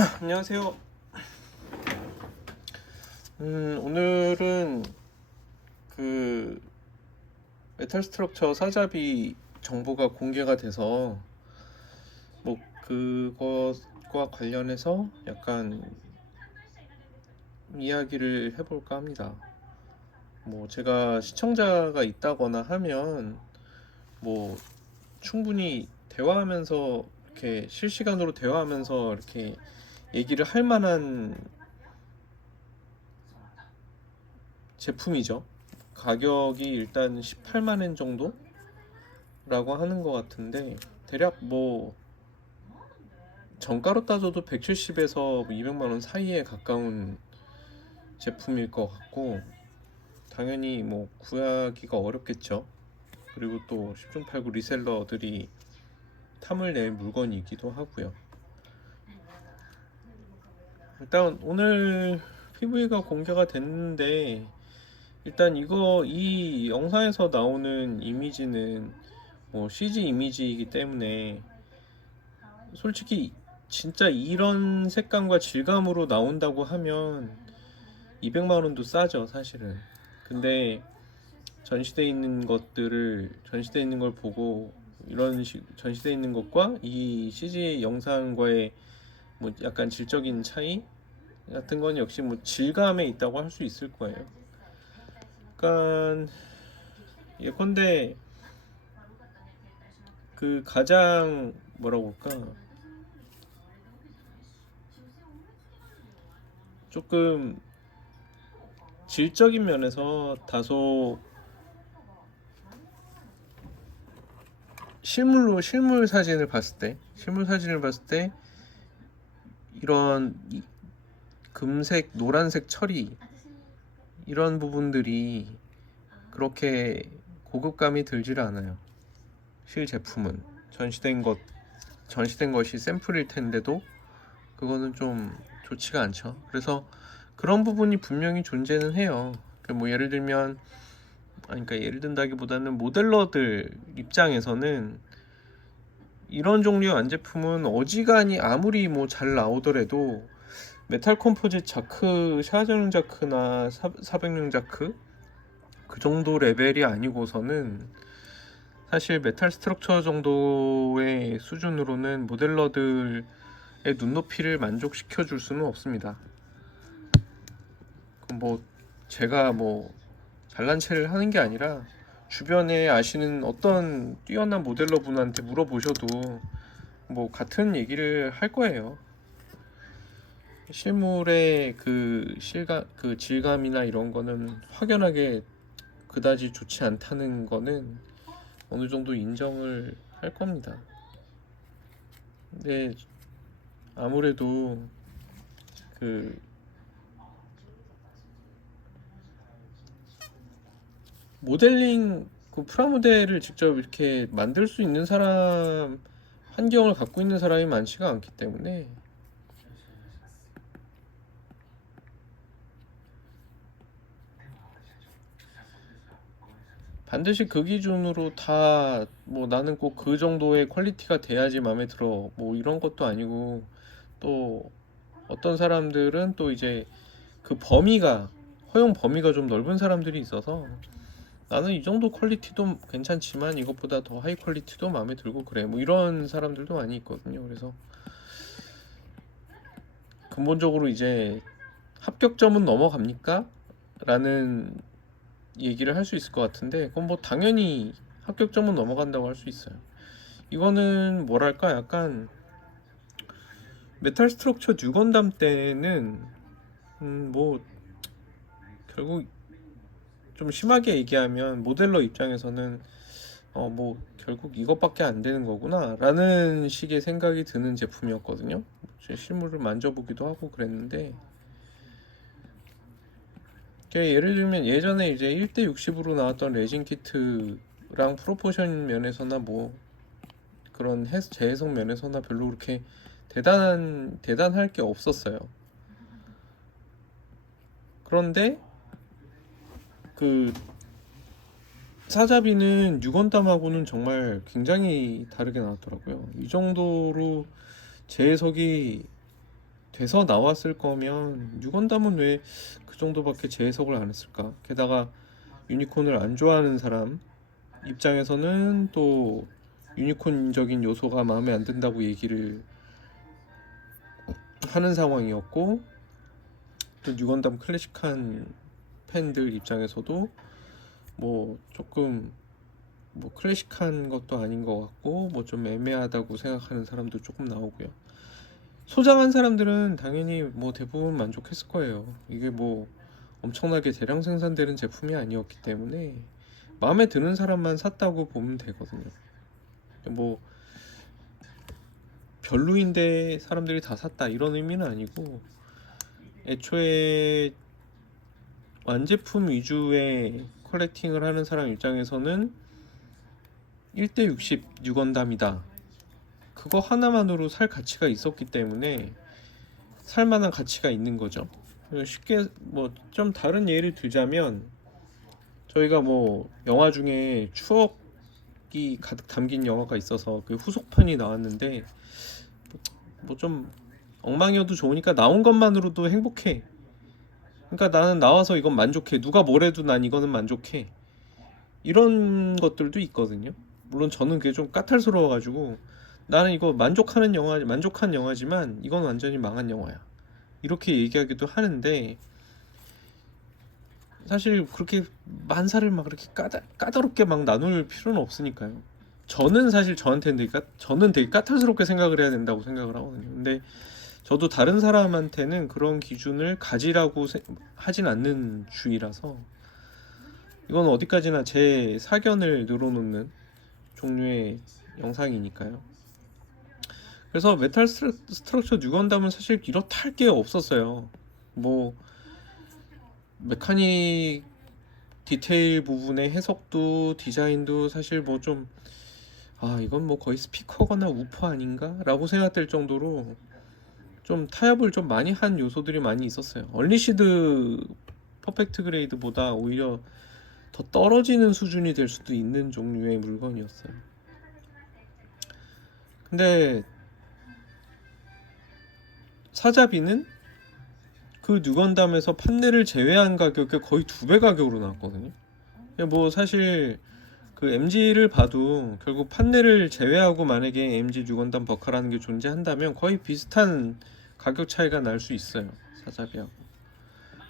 안녕하세요. 오늘은 그 메탈 스트럭처 사자비 정보가 공개가 돼서 뭐 그것과 관련해서 약간 이야기를 해볼까 합니다. 뭐 제가 시청자가 있다거나 하면 뭐 충분히 대화하면서 이렇게 실시간으로 대화하면서 이렇게 얘기를 할 만한 제품이죠. 가격이 일단 18만 엔 정도라고 하는 것 같은데 대략 뭐 정가로 따져도 170에서 200만 원 사이에 가까운 제품일 것 같고 당연히 뭐 구하기가 어렵겠죠. 그리고 또 10중 8구 리셀러들이 탐을 낼 물건이기도 하고요. 일단 오늘 PV가 공개가 됐는데 일단 이 영상에서 나오는 이미지는 뭐 CG 이미지이기 때문에 솔직히 진짜 이런 색감과 질감으로 나온다고 하면 200만 원도 싸죠, 사실은. 근데 전시되어 있는 걸 보고 이런 식 전시되어 있는 것과 이 CG 영상과의 뭐 약간 질적인 차이 같은 건 역시 뭐 질감에 있다고 할 수 있을 거예요. 약간 예컨대 그 가장 뭐라고 할까 조금 질적인 면에서 다소 실물 사진을 봤을 때 이런 금색 노란색 처리 이런 부분들이 그렇게 고급감이 들지를 않아요. 실 제품은 전시된 것이 샘플일 텐데도 그거는 좀 좋지가 않죠. 그래서 그런 부분이 분명히 존재는 해요. 뭐 예를 들면 그러니까 예를 든다기보다는 모델러들 입장에서는 이런 종류의 완제품은 어지간히 아무리 뭐 잘 나오더라도 메탈 컴포짓 자크, 샤전용 자크나 400용 자크 그 정도 레벨이 아니고서는 사실 메탈 스트럭처 정도의 수준으로는 모델러들의 눈높이를 만족시켜 줄 수는 없습니다. 뭐 제가 뭐 잘난 체를 하는 게 아니라 주변에 아시는 어떤 뛰어난 모델러 분한테 물어보셔도 뭐 같은 얘기를 할 거예요. 실물의 그 질감이나 이런 거는 확연하게 그다지 좋지 않다는 거는 어느 정도 인정을 할 겁니다. 근데 아무래도 그 모델링 그 프라모델을 직접 이렇게 만들 수 있는 사람 환경을 갖고 있는 사람이 많지가 않기 때문에 반드시 그 기준으로 다 뭐 나는 꼭 그 정도의 퀄리티가 돼야지 마음에 들어 뭐 이런 것도 아니고 또 어떤 사람들은 또 이제 그 범위가 허용 범위가 좀 넓은 사람들이 있어서 나는 이 정도 퀄리티도 괜찮지만 이것보다 더 하이 퀄리티도 마음에 들고 그래 뭐 이런 사람들도 많이 있거든요. 그래서 근본적으로 이제 합격점은 넘어갑니까? 라는 얘기를 할 수 있을 것 같은데 그건 뭐 당연히 합격점은 넘어간다고 할 수 있어요. 이거는 뭐랄까 약간 메탈 스트럭처 뉴건담 때는 뭐 결국 좀 심하게 얘기하면 모델러 입장에서는 뭐 결국 이것밖에 안 되는 거구나 라는 식의 생각이 드는 제품이었거든요. 제 실물을 만져보기도 하고 그랬는데 예를 들면 예전에 이제 1대 60으로 나왔던 레진 키트랑 프로포션 면에서나 뭐 그런 재해석 면에서나 별로 그렇게 대단할 게 없었어요. 그런데 그 사자비는 6원담하고는 정말 굉장히 다르게 나왔더라고요. 이 정도로 재해석이 돼서 나왔을 거면 뉴건담은 왜 그 정도밖에 재해석을 안 했을까? 게다가 유니콘을 안 좋아하는 사람 입장에서는 또 유니콘적인 요소가 마음에 안 든다고 얘기를 하는 상황이었고, 또 뉴건담 클래식한 팬들 입장에서도 뭐 조금 뭐 클래식한 것도 아닌 것 같고 뭐 좀 애매하다고 생각하는 사람도 조금 나오고요. 소장한 사람들은 당연히 뭐 대부분 만족했을 거예요. 이게 뭐 엄청나게 대량 생산되는 제품이 아니었기 때문에 마음에 드는 사람만 샀다고 보면 되거든요. 뭐 별로인데 사람들이 다 샀다 이런 의미는 아니고, 애초에 완제품 위주의 컬렉팅을 하는 사람 입장에서는 1대 60 뉴건담이다, 그거 하나만으로 살 가치가 있었기 때문에 살만한 가치가 있는 거죠. 쉽게 뭐 좀 다른 예를 들자면, 저희가 뭐 영화 중에 추억이 가득 담긴 영화가 있어서 그 후속편이 나왔는데 뭐 좀 엉망이어도 좋으니까 나온 것만으로도 행복해. 그러니까 나는 나와서 이건 만족해. 누가 뭐래도 난 이거는 만족해. 이런 것들도 있거든요. 물론 저는 그게 좀 까탈스러워가지고 나는 이거 만족하는 영화, 만족한 영화지만 이건 완전히 망한 영화야, 이렇게 얘기하기도 하는데, 사실 그렇게 만사를 막 그렇게 까다롭게 막 나눌 필요는 없으니까요. 저는 사실 저는 되게 까탈스럽게 생각을 해야 된다고 생각을 하거든요. 근데 저도 다른 사람한테는 그런 기준을 가지라고 하진 않는 주의라서, 이건 어디까지나 제 사견을 늘어놓는 종류의 영상이니까요. 그래서 메탈 스트럭처 뉴건담은 사실 이렇다 할 게 없었어요. 뭐 메카닉 디테일 부분의 해석도 디자인도 사실 뭐 좀, 이건 뭐 거의 스피커거나 우퍼 아닌가? 라고 생각될 정도로 좀 타협을 좀 많이 한 요소들이 많이 있었어요. 얼리시드 퍼펙트 그레이드보다 오히려 더 떨어지는 수준이 될 수도 있는 종류의 물건이었어요. 근데 사자비는 그 뉴건담에서 판넬을 제외한 가격에 거의 2배 가격으로 나왔거든요. 뭐 사실 그 MG를 봐도 결국 판넬을 제외하고 만약에 MG 뉴건담 버카라는 게 존재한다면 거의 비슷한 가격 차이가 날 수 있어요, 사자비하고.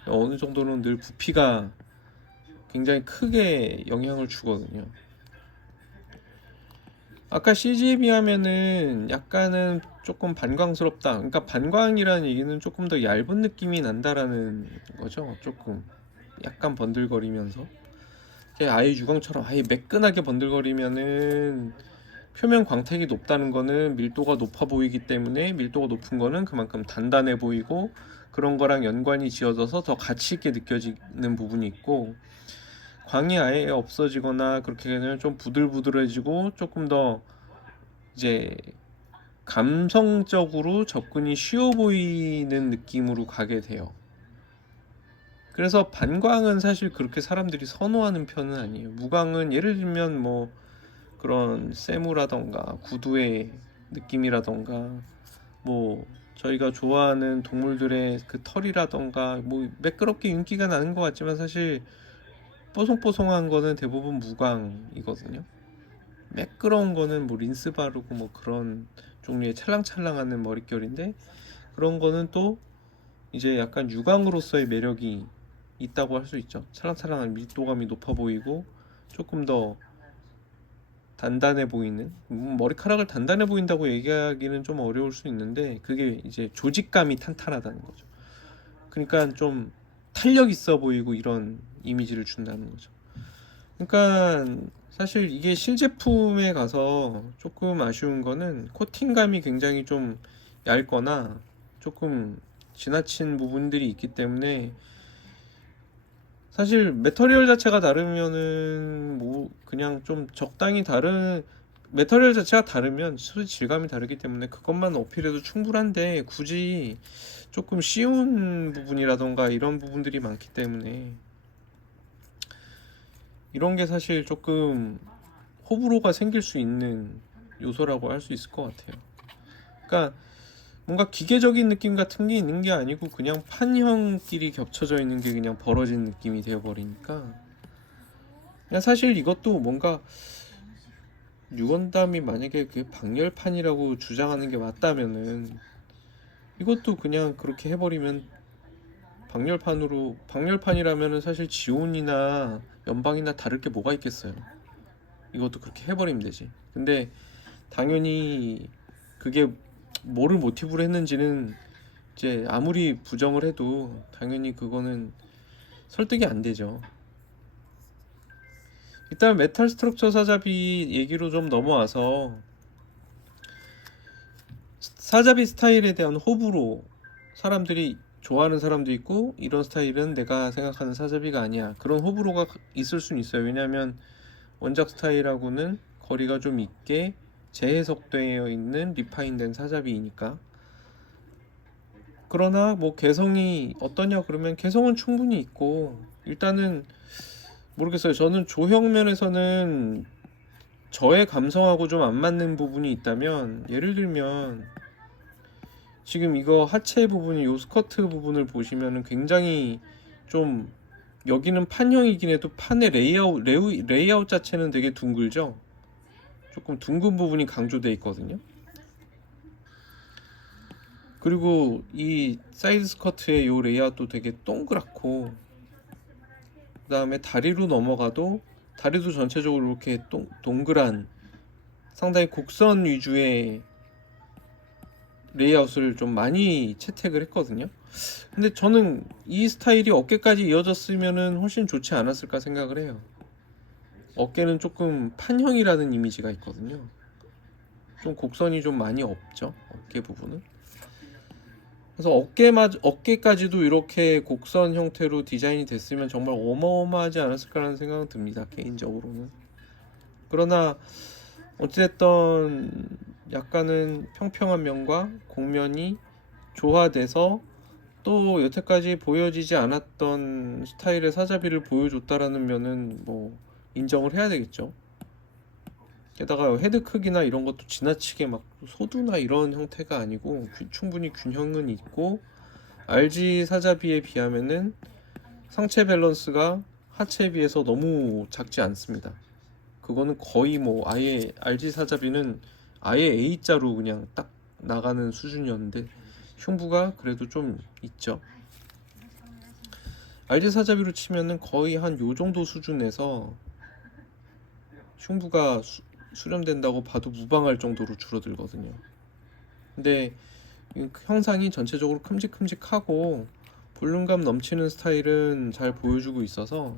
어느 정도는 늘 부피가 굉장히 크게 영향을 주거든요. 아까 CG에 비하면은 약간은 조금 반광스럽다. 그러니까 반광이라는 얘기는 조금 더 얇은 느낌이 난다라는 거죠. 조금 약간 번들거리면서. 아예 유광처럼 아예 매끈하게 번들거리면은 표면 광택이 높다는 거는 밀도가 높아 보이기 때문에, 밀도가 높은 거는 그만큼 단단해 보이고 그런 거랑 연관이 지어져서 더 가치 있게 느껴지는 부분이 있고, 광이 아예 없어지거나 그렇게 되면 좀 부들부들해지고 조금 더 이제 감성적으로 접근이 쉬워 보이는 느낌으로 가게 돼요. 그래서 반광은 사실 그렇게 사람들이 선호하는 편은 아니에요. 무광은 예를 들면 뭐 그런 세무라던가 구두의 느낌이라던가, 뭐 저희가 좋아하는 동물들의 그 털이라던가 뭐 매끄럽게 윤기가 나는 것 같지만 사실 뽀송뽀송한 거는 대부분 무광이거든요. 매끄러운 거는 뭐 린스 바르고 뭐 그런 종류의 찰랑찰랑하는 머릿결인데, 그런 거는 또 이제 약간 유광으로서의 매력이 있다고 할 수 있죠. 찰랑찰랑한 밀도감이 높아 보이고 조금 더 단단해 보이는, 머리카락을 단단해 보인다고 얘기하기는 좀 어려울 수 있는데 그게 이제 조직감이 탄탄하다는 거죠. 그러니까 좀 탄력 있어 보이고 이런 이미지를 준다는 거죠. 그러니까 사실 이게 실제품에 가서 조금 아쉬운 거는 코팅감이 굉장히 좀 얇거나 조금 지나친 부분들이 있기 때문에, 사실 메터리얼 자체가 다르면은 뭐 그냥 좀 적당히 다른, 메터리얼 자체가 다르면 소리 질감이 다르기 때문에 그것만 어필해도 충분한데, 굳이 조금 쉬운 부분이라던가 이런 부분들이 많기 때문에 이런 게 사실 조금 호불호가 생길 수 있는 요소라고 할 수 있을 것 같아요. 그러니까 뭔가 기계적인 느낌 같은 게 있는 게 아니고 그냥 판형끼리 겹쳐져 있는 게 그냥 벌어진 느낌이 되어버리니까 그냥 사실 이것도 뭔가 유건담이 만약에 그 방열판이라고 주장하는 게 맞다면은 이것도 그냥 그렇게 해버리면 방열판이라면은 사실 지온이나 연방이나 다를 게 뭐가 있겠어요. 이것도 그렇게 해버리면 되지. 근데 당연히 그게 뭐를 모티브로 했는지는 이제 아무리 부정을 해도 당연히 그거는 설득이 안 되죠. 일단 메탈 스트럭처 사자비 얘기로 좀 넘어와서 사자비 스타일에 대한 호불호, 사람들이 좋아하는 사람도 있고 이런 스타일은 내가 생각하는 사자비가 아니야, 그런 호불호가 있을 수는 있어요. 왜냐하면 원작 스타일하고는 거리가 좀 있게 재해석되어 있는 리파인된 사자비이니까. 그러나 뭐 개성이 어떠냐 그러면 개성은 충분히 있고, 일단은 모르겠어요. 저는 조형 면에서는 저의 감성하고 좀 안 맞는 부분이 있다면, 예를 들면 지금 이거 하체 부분이, 요 스커트 부분을 보시면은 굉장히 좀, 여기는 판형이긴 해도 판의 레이아웃 자체는 되게 둥글죠. 조금 둥근 부분이 강조돼 있거든요. 그리고 이 사이드 스커트의 요 레이아웃도 되게 동그랗고, 그 다음에 다리로 넘어가도 다리도 전체적으로 이렇게 동그란 상당히 곡선 위주의 레이아웃을 좀 많이 채택을 했거든요. 근데 저는 이 스타일이 어깨까지 이어졌으면은 훨씬 좋지 않았을까 생각을 해요. 어깨는 조금 판형이라는 이미지가 있거든요. 좀 곡선이 좀 많이 없죠, 어깨 부분은. 그래서 어깨까지도 이렇게 곡선 형태로 디자인이 됐으면 정말 어마어마하지 않았을까라는 생각은 듭니다, 개인적으로는. 그러나 어찌됐든 약간은 평평한 면과 곡면이 조화돼서 또 여태까지 보여지지 않았던 스타일의 사자비를 보여줬다라는 면은 뭐 인정을 해야 되겠죠. 게다가 헤드 크기나 이런 것도 지나치게 막 소두나 이런 형태가 아니고 충분히 균형은 있고, RG 사자비에 비하면은 상체 밸런스가 하체에 비해서 너무 작지 않습니다. 그거는 거의 뭐 아예 RG 사자비는 아예 A자로 그냥 딱 나가는 수준이었는데 흉부가 그래도 좀 있죠. RG 사자비로 치면은 거의 한 요 정도 수준에서 흉부가 수렴된다고 봐도 무방할 정도로 줄어들거든요. 근데 형상이 전체적으로 큼직큼직하고 볼륨감 넘치는 스타일은 잘 보여주고 있어서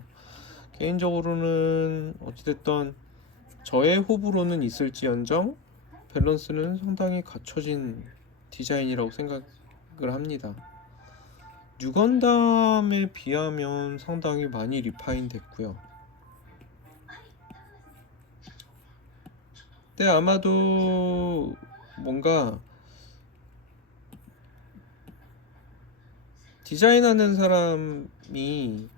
개인적으로는 어찌됐던 저의 호불호는 있을지언정 밸런스는 상당히 갖춰진 디자인이라고 생각을 합니다. 뉴건담에 비하면 상당히 많이 리파인 됐고요. 근데 아마도 뭔가 디자인하는 사람이,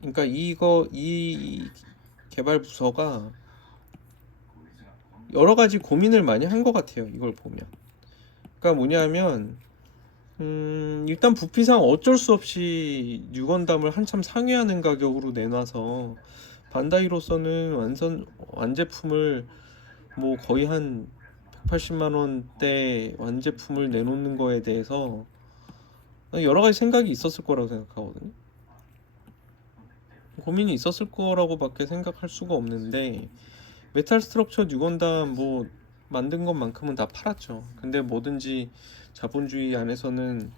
그러니까 이 개발 부서가 여러 가지 고민을 많이 한 것 같아요, 이걸 보면. 그러니까 뭐냐면 일단 부피상 어쩔 수 없이 뉴건담을 한참 상회하는 가격으로 내놔서 반다이로서는 완제품을 뭐 거의 한 180만 원대 완제품을 내놓는 거에 대해서 여러 가지 생각이 있었을 거라고 생각하거든요. 고민이 있었을 거라고밖에 생각할 수가 없는데, 메탈 스트럭처 뉴건담 뭐 만든 것만큼은 다 팔았죠. 근데 뭐든지 자본주의 안에서는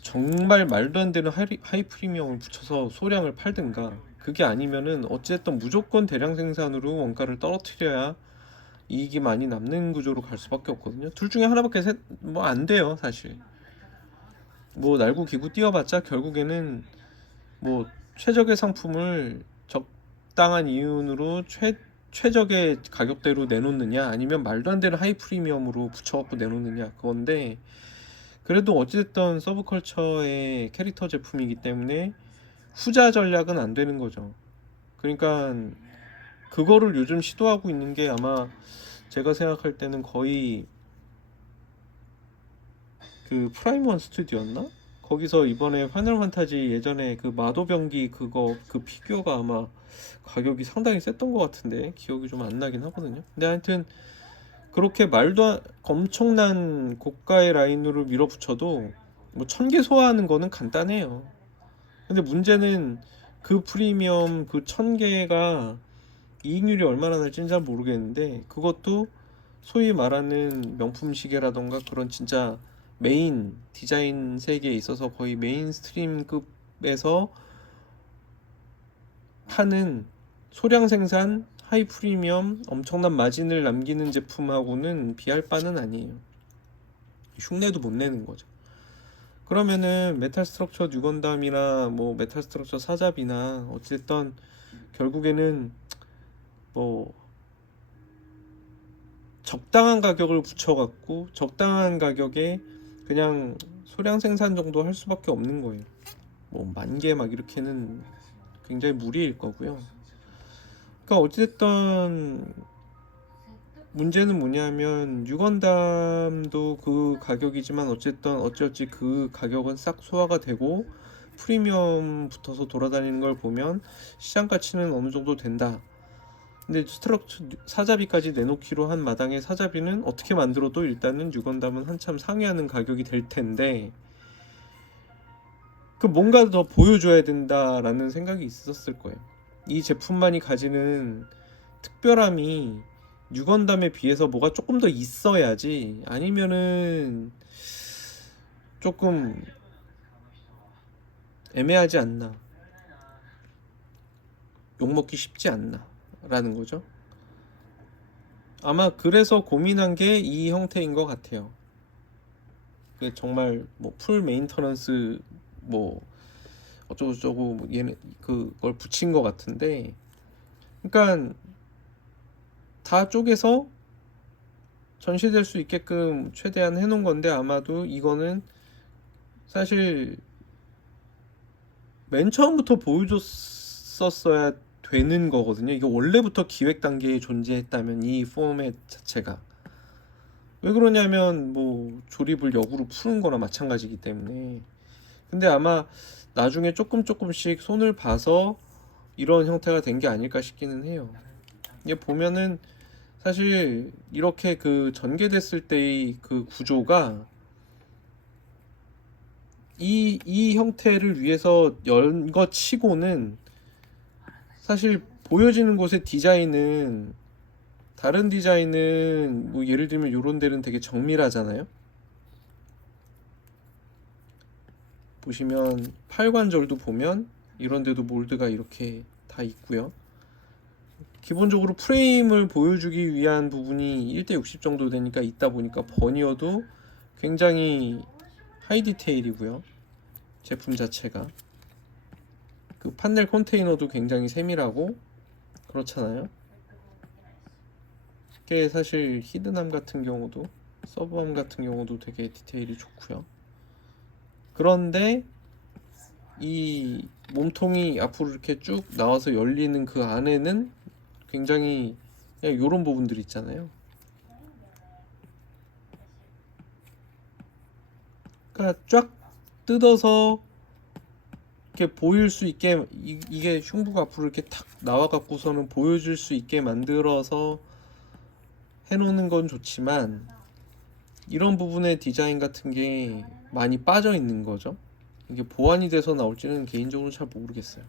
정말 말도 안 되는 하이 프리미엄을 붙여서 소량을 팔든가, 그게 아니면은 어쨌든 무조건 대량 생산으로 원가를 떨어뜨려야 이익이 많이 남는 구조로 갈 수밖에 없거든요. 둘 중에 하나밖에 뭐 안 돼요, 사실. 뭐 날고 기구 뛰어봤자 결국에는 뭐 최적의 상품을 적당한 이윤으로 최적의 가격대로 내놓느냐, 아니면 말도 안 되는 하이 프리미엄으로 붙여갖고 내놓느냐, 그건데, 그래도 어찌됐든 서브컬처의 캐릭터 제품이기 때문에 후자 전략은 안 되는 거죠. 그러니까 그거를 요즘 시도하고 있는 게 아마 제가 생각할 때는 거의 그 프라임원 스튜디오였나? 거기서 이번에 파이널 판타지 예전에 그 마도병기 그거 그 피규어가 아마 가격이 상당히 셌던 것 같은데 기억이 좀 안 나긴 하거든요. 근데 하여튼 그렇게 엄청난 고가의 라인으로 밀어붙여도 뭐 1000개 소화하는 거는 간단해요. 근데 문제는 그 프리미엄 그 1000개가 이익률이 얼마나 날지는 잘 모르겠는데 그것도 소위 말하는 명품 시계라던가 그런 진짜 메인 디자인 세계에 있어서 거의 메인스트림급에서 파는 소량 생산 하이 프리미엄 엄청난 마진을 남기는 제품하고는 비할 바는 아니에요. 흉내도 못 내는 거죠. 그러면은 메탈 스트럭처 뉴건담이나 뭐 메탈 스트럭처 사잡이나 어쨌든 결국에는 뭐 적당한 가격을 붙여갖고 적당한 가격에 그냥 소량 생산 정도 할 수밖에 없는 거예요. 뭐 10,000개 막 이렇게는 굉장히 무리일 거고요. 그러니까 어쨌든 문제는 뭐냐면 유건담도 그 가격이지만 어쨌든 어찌어찌 그 가격은 싹 소화가 되고 프리미엄 붙어서 돌아다니는 걸 보면 시장 가치는 어느 정도 된다. 근데 스트럭처 사자비까지 내놓기로 한 마당에 사자비는 어떻게 만들어도 일단은 유건담은 한참 상회하는 가격이 될 텐데 그 뭔가 더 보여줘야 된다라는 생각이 있었을 거예요. 이 제품만이 가지는 특별함이 유건담에 비해서 뭐가 조금 더 있어야지 아니면은 조금 애매하지 않나, 욕먹기 쉽지 않나 라는 거죠. 아마 그래서 고민한 게 이 형태인 것 같아요. 정말 뭐 풀 메인터넌스 뭐 어쩌고저쩌고 뭐 얘는 그걸 붙인 것 같은데, 그러니까 다 쪼개서 전시될 수 있게끔 최대한 해놓은 건데 아마도 이거는 사실 맨 처음부터 보여줬었어야 되는 거거든요. 이게 원래부터 기획 단계에 존재했다면 이 포맷 자체가 왜 그러냐면 뭐 조립을 역으로 푸는 거나 마찬가지이기 때문에. 근데 아마 나중에 조금씩 손을 봐서 이런 형태가 된 게 아닐까 싶기는 해요. 이게 보면은 사실 이렇게 그 전개됐을 때의 그 구조가 이 형태를 위해서 연 것 치고는 사실 보여지는 곳의 디자인은 다른 디자인은 뭐 예를 들면 요런 데는 되게 정밀하잖아요. 보시면 팔관절도 보면 이런 데도 몰드가 이렇게 다 있고요. 기본적으로 프레임을 보여주기 위한 부분이 1:60 정도 되니까 있다 보니까 버니어도 굉장히 하이 디테일이고요. 제품 자체가 그 판넬 컨테이너도 굉장히 세밀하고 그렇잖아요. 이게 사실 히든함 같은 경우도 서브함 같은 경우도 되게 디테일이 좋고요. 그런데 이 몸통이 앞으로 이렇게 쭉 나와서 열리는 그 안에는 굉장히 그냥 요런 부분들 있잖아요. 그러니까 쫙 뜯어서 이렇게 보일 수 있게 이게 흉부가 앞으로 이렇게 탁 나와 갖고서는 보여줄 수 있게 만들어서 해놓는 건 좋지만 이런 부분의 디자인 같은 게 많이 빠져 있는 거죠. 이게 보완이 돼서 나올지는 개인적으로 잘 모르겠어요.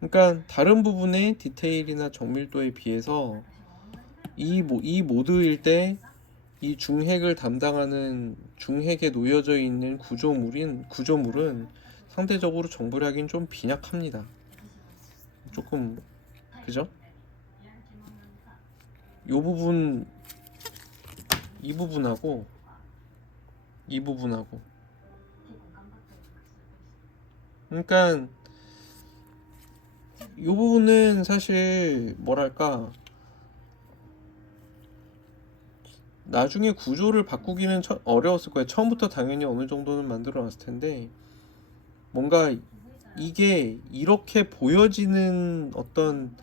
그러니까 다른 부분의 디테일이나 정밀도에 비해서 이 모드일 때 이 중핵을 담당하는 중핵에 놓여져 있는 구조물은 상대적으로 정보량이 좀 빈약합니다. 조금 그죠? 요 부분 이 부분하고 그러니까 요 부분은 사실 뭐랄까 나중에 구조를 바꾸기는 어려웠을 거예요. 처음부터 당연히 어느 정도는 만들어 놨을 텐데 뭔가 이게 이렇게 보여지는 어떤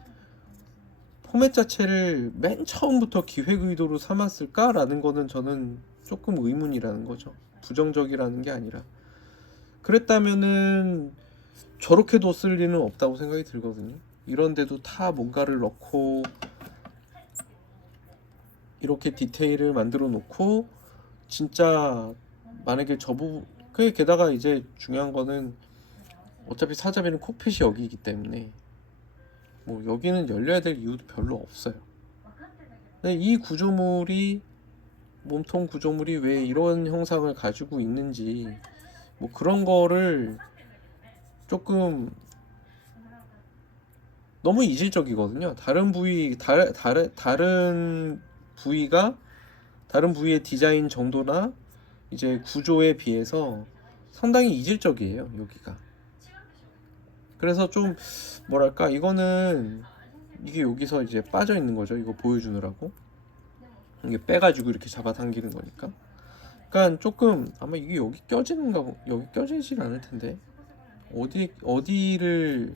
포맷 자체를 맨 처음부터 기획 의도로 삼았을까라는 거는 저는 조금 의문이라는 거죠. 부정적이라는 게 아니라. 그랬다면은 저렇게 뒀을 리는 없다고 생각이 들거든요. 이런데도 다 뭔가를 넣고 이렇게 디테일을 만들어 놓고 진짜 만약에 그게 게다가 이제 중요한 거는 어차피 사자비는 콕핏이 여기이기 때문에 뭐 여기는 열려야 될 이유도 별로 없어요. 근데 이 구조물이 몸통 구조물이 왜 이런 형상을 가지고 있는지 뭐 그런 거를 조금 너무 이질적이거든요. 다른 부위가 다른 부위의 디자인 정도나 이제 구조에 비해서 상당히 이질적이에요, 여기가. 그래서 좀 뭐랄까 이거는 이게 여기서 이제 빠져 있는 거죠. 이거 보여주느라고 이게 빼가지고 이렇게 잡아당기는 거니까. 그러니까 조금 아마 이게 여기 여기 껴지질 않을 텐데 어디를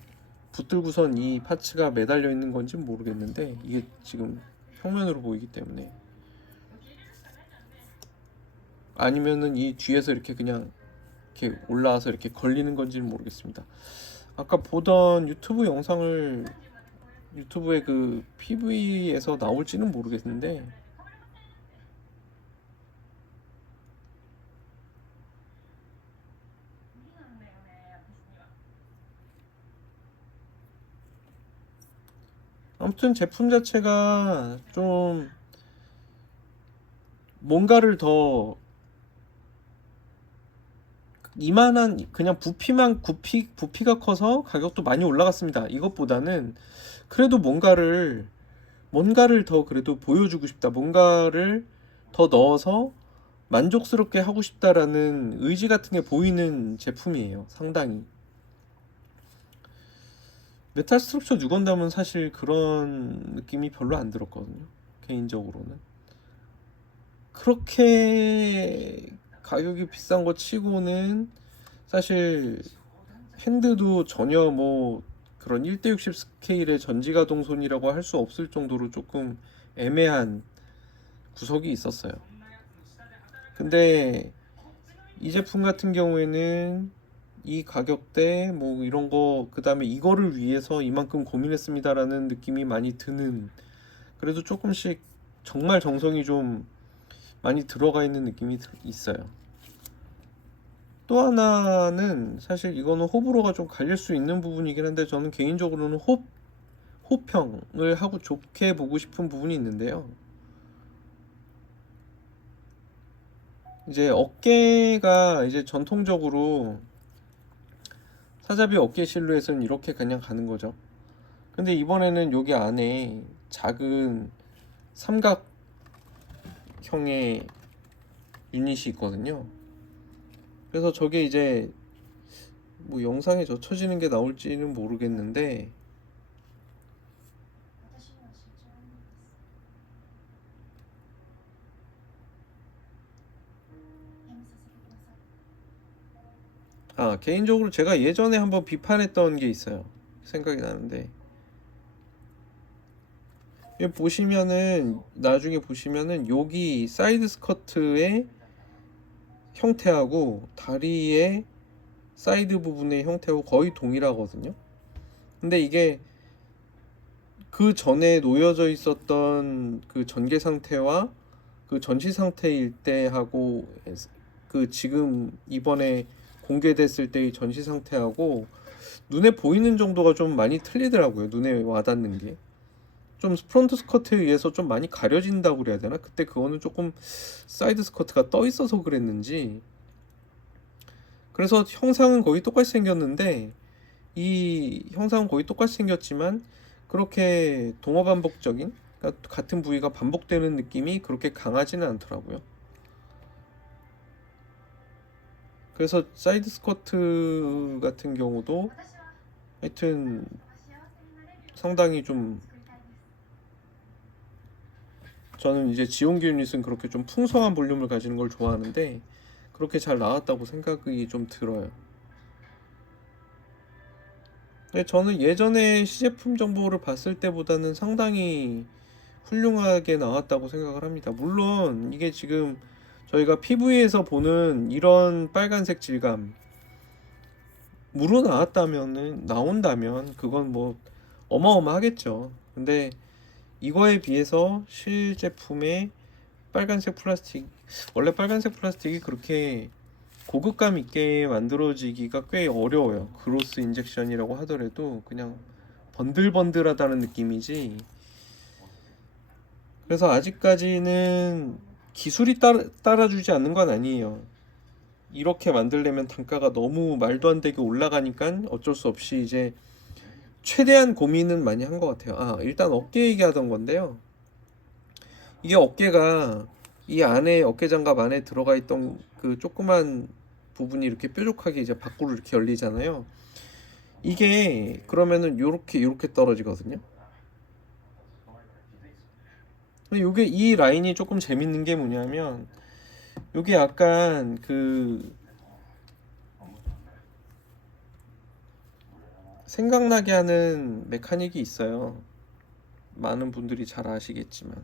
붙들고선 이 파츠가 매달려 있는 건지 모르겠는데 이게 지금 평면으로 보이기 때문에 아니면은 이 뒤에서 이렇게 그냥 이렇게 올라와서 이렇게 걸리는 건지는 모르겠습니다. 아까 보던 유튜브의 그 PV에서 나올지는 모르겠는데 아무튼 제품 자체가 좀 뭔가를 더 이만한 그냥 부피가 커서 가격도 많이 올라갔습니다. 이것보다는 그래도 뭔가를 더 그래도 보여주고 싶다. 뭔가를 더 넣어서 만족스럽게 하고 싶다라는 의지 같은 게 보이는 제품이에요. 상당히. 메탈 스트럭처 뉴건담은 사실 그런 느낌이 별로 안 들었거든요. 개인적으로는. 그렇게 가격이 비싼 거 치고는 사실 핸드도 전혀 뭐 그런 1:60 스케일의 전지가동 손이라고 할 수 없을 정도로 조금 애매한 구석이 있었어요. 근데 이 제품 같은 경우에는 이 가격대 뭐 이런 거 그다음에 이거를 위해서 이만큼 고민했습니다라는 느낌이 많이 드는 그래도 조금씩 정말 정성이 좀 많이 들어가 있는 느낌이 있어요. 또 하나는 사실 이거는 호불호가 좀 갈릴 수 있는 부분이긴 한데 저는 개인적으로는 호평을 하고 좋게 보고 싶은 부분이 있는데요. 이제 어깨가 이제 전통적으로 사자비 어깨 실루엣은 이렇게 그냥 가는 거죠. 근데 이번에는 여기 안에 작은 삼각형의 유닛이 있거든요. 그래서 저게 이제 뭐 영상에 젖혀지는 게 나올지는 모르겠는데 개인적으로 제가 예전에 한번 비판했던 게 있어요. 생각이 나는데 보시면은 나중에 보시면은 여기 사이드 스커트의 형태하고 다리의 사이드 부분의 형태하고 거의 동일하거든요. 근데 이게 그 전에 놓여져 있었던 그 전개 상태와 그 전시 상태일 때하고 그 지금 이번에 공개됐을 때의 전시 상태하고 눈에 보이는 정도가 좀 많이 틀리더라고요. 눈에 와닿는 게. 좀 프론트 스커트에 의해서 좀 많이 가려진다고 그래야 되나? 그때 그거는 조금 사이드 스커트가 떠 있어서 그랬는지 그래서 형상은 거의 똑같이 생겼는데 이 형상은 거의 똑같이 생겼지만 그렇게 동어반복적인 그러니까 같은 부위가 반복되는 느낌이 그렇게 강하지는 않더라고요. 그래서 사이드 스커트 같은 경우도 하여튼 상당히 좀 저는 이제 지온기 유닛은 그렇게 좀 풍성한 볼륨을 가지는 걸 좋아하는데 그렇게 잘 나왔다고 생각이 좀 들어요. 근데 저는 예전에 시제품 정보를 봤을 때보다는 상당히 훌륭하게 나왔다고 생각을 합니다. 물론 이게 지금 저희가 PV에서 보는 이런 빨간색 질감 무로 나온다면 그건 뭐 어마어마하겠죠. 근데 이거에 비해서 실제품의 빨간색 플라스틱, 원래 빨간색 플라스틱이 그렇게 고급감 있게 만들어지기가 꽤 어려워요. 그로스 인젝션이라고 하더라도 그냥 번들번들하다는 느낌이지. 그래서 아직까지는 기술이 따라주지 않는 건 아니에요. 이렇게 만들려면 단가가 너무 말도 안 되게 올라가니까 어쩔 수 없이 이제 최대한 고민은 많이 한 것 같아요. 일단 어깨 얘기하던 건데요. 이게 어깨가 이 안에 어깨 장갑 안에 들어가 있던 그 조그만 부분이 이렇게 뾰족하게 이제 밖으로 이렇게 열리잖아요. 이게 그러면은 요렇게 떨어지거든요. 근데 요게 이 라인이 조금 재밌는 게 뭐냐면 요게 약간 그 생각나게 하는 메카닉이 있어요. 많은 분들이 잘 아시겠지만.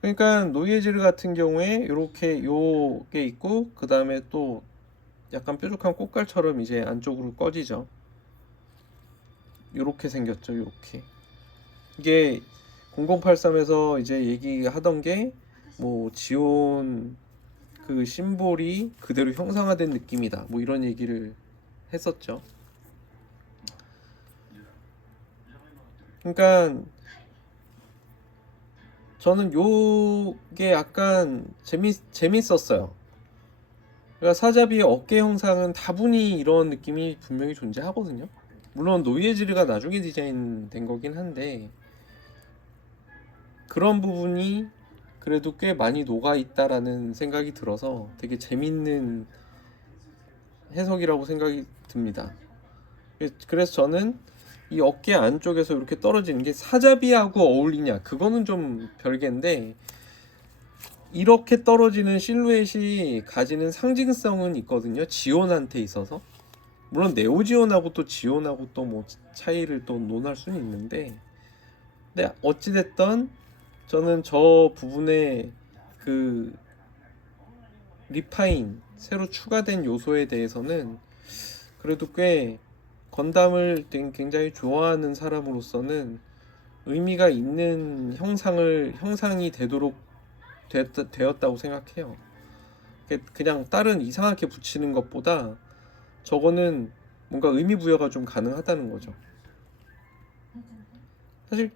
그러니까 노이즈를 같은 경우에 이렇게 요게 있고 그 다음에 또 약간 뾰족한 꽃갈처럼 이제 안쪽으로 꺼지죠. 요렇게 생겼죠. 요렇게 이게 0083에서 이제 얘기하던 게 뭐 지온 그 심볼이 그대로 형상화된 느낌이다 뭐 이런 얘기를 했었죠. 그러니까 저는 요게 약간 재밌었어요. 그러니까 사자비의 어깨 형상은 다분히 이런 느낌이 분명히 존재하거든요. 물론 노이에즈리가 나중에 디자인된 거긴 한데 그런 부분이 그래도 꽤 많이 녹아 있다라는 생각이 들어서 되게 재밌는 해석이라고 생각이 듭니다. 그래서 저는 이 어깨 안쪽에서 이렇게 떨어지는 게 사자비하고 어울리냐 그거는 좀 별개인데 이렇게 떨어지는 실루엣이 가지는 상징성은 있거든요. 지온한테 있어서. 물론 네오지온하고 또 지온하고 또 뭐 차이를 또 논할 수는 있는데 근데 어찌됐던 저는 저 부분에 그 리파인 새로 추가된 요소에 대해서는 그래도 꽤 건담을 굉장히 좋아하는 사람으로서는 의미가 있는 형상이 되도록 되었다고 생각해요. 그냥 다른 이상하게 붙이는 것보다 저거는 뭔가 의미 부여가 좀 가능하다는 거죠. 사실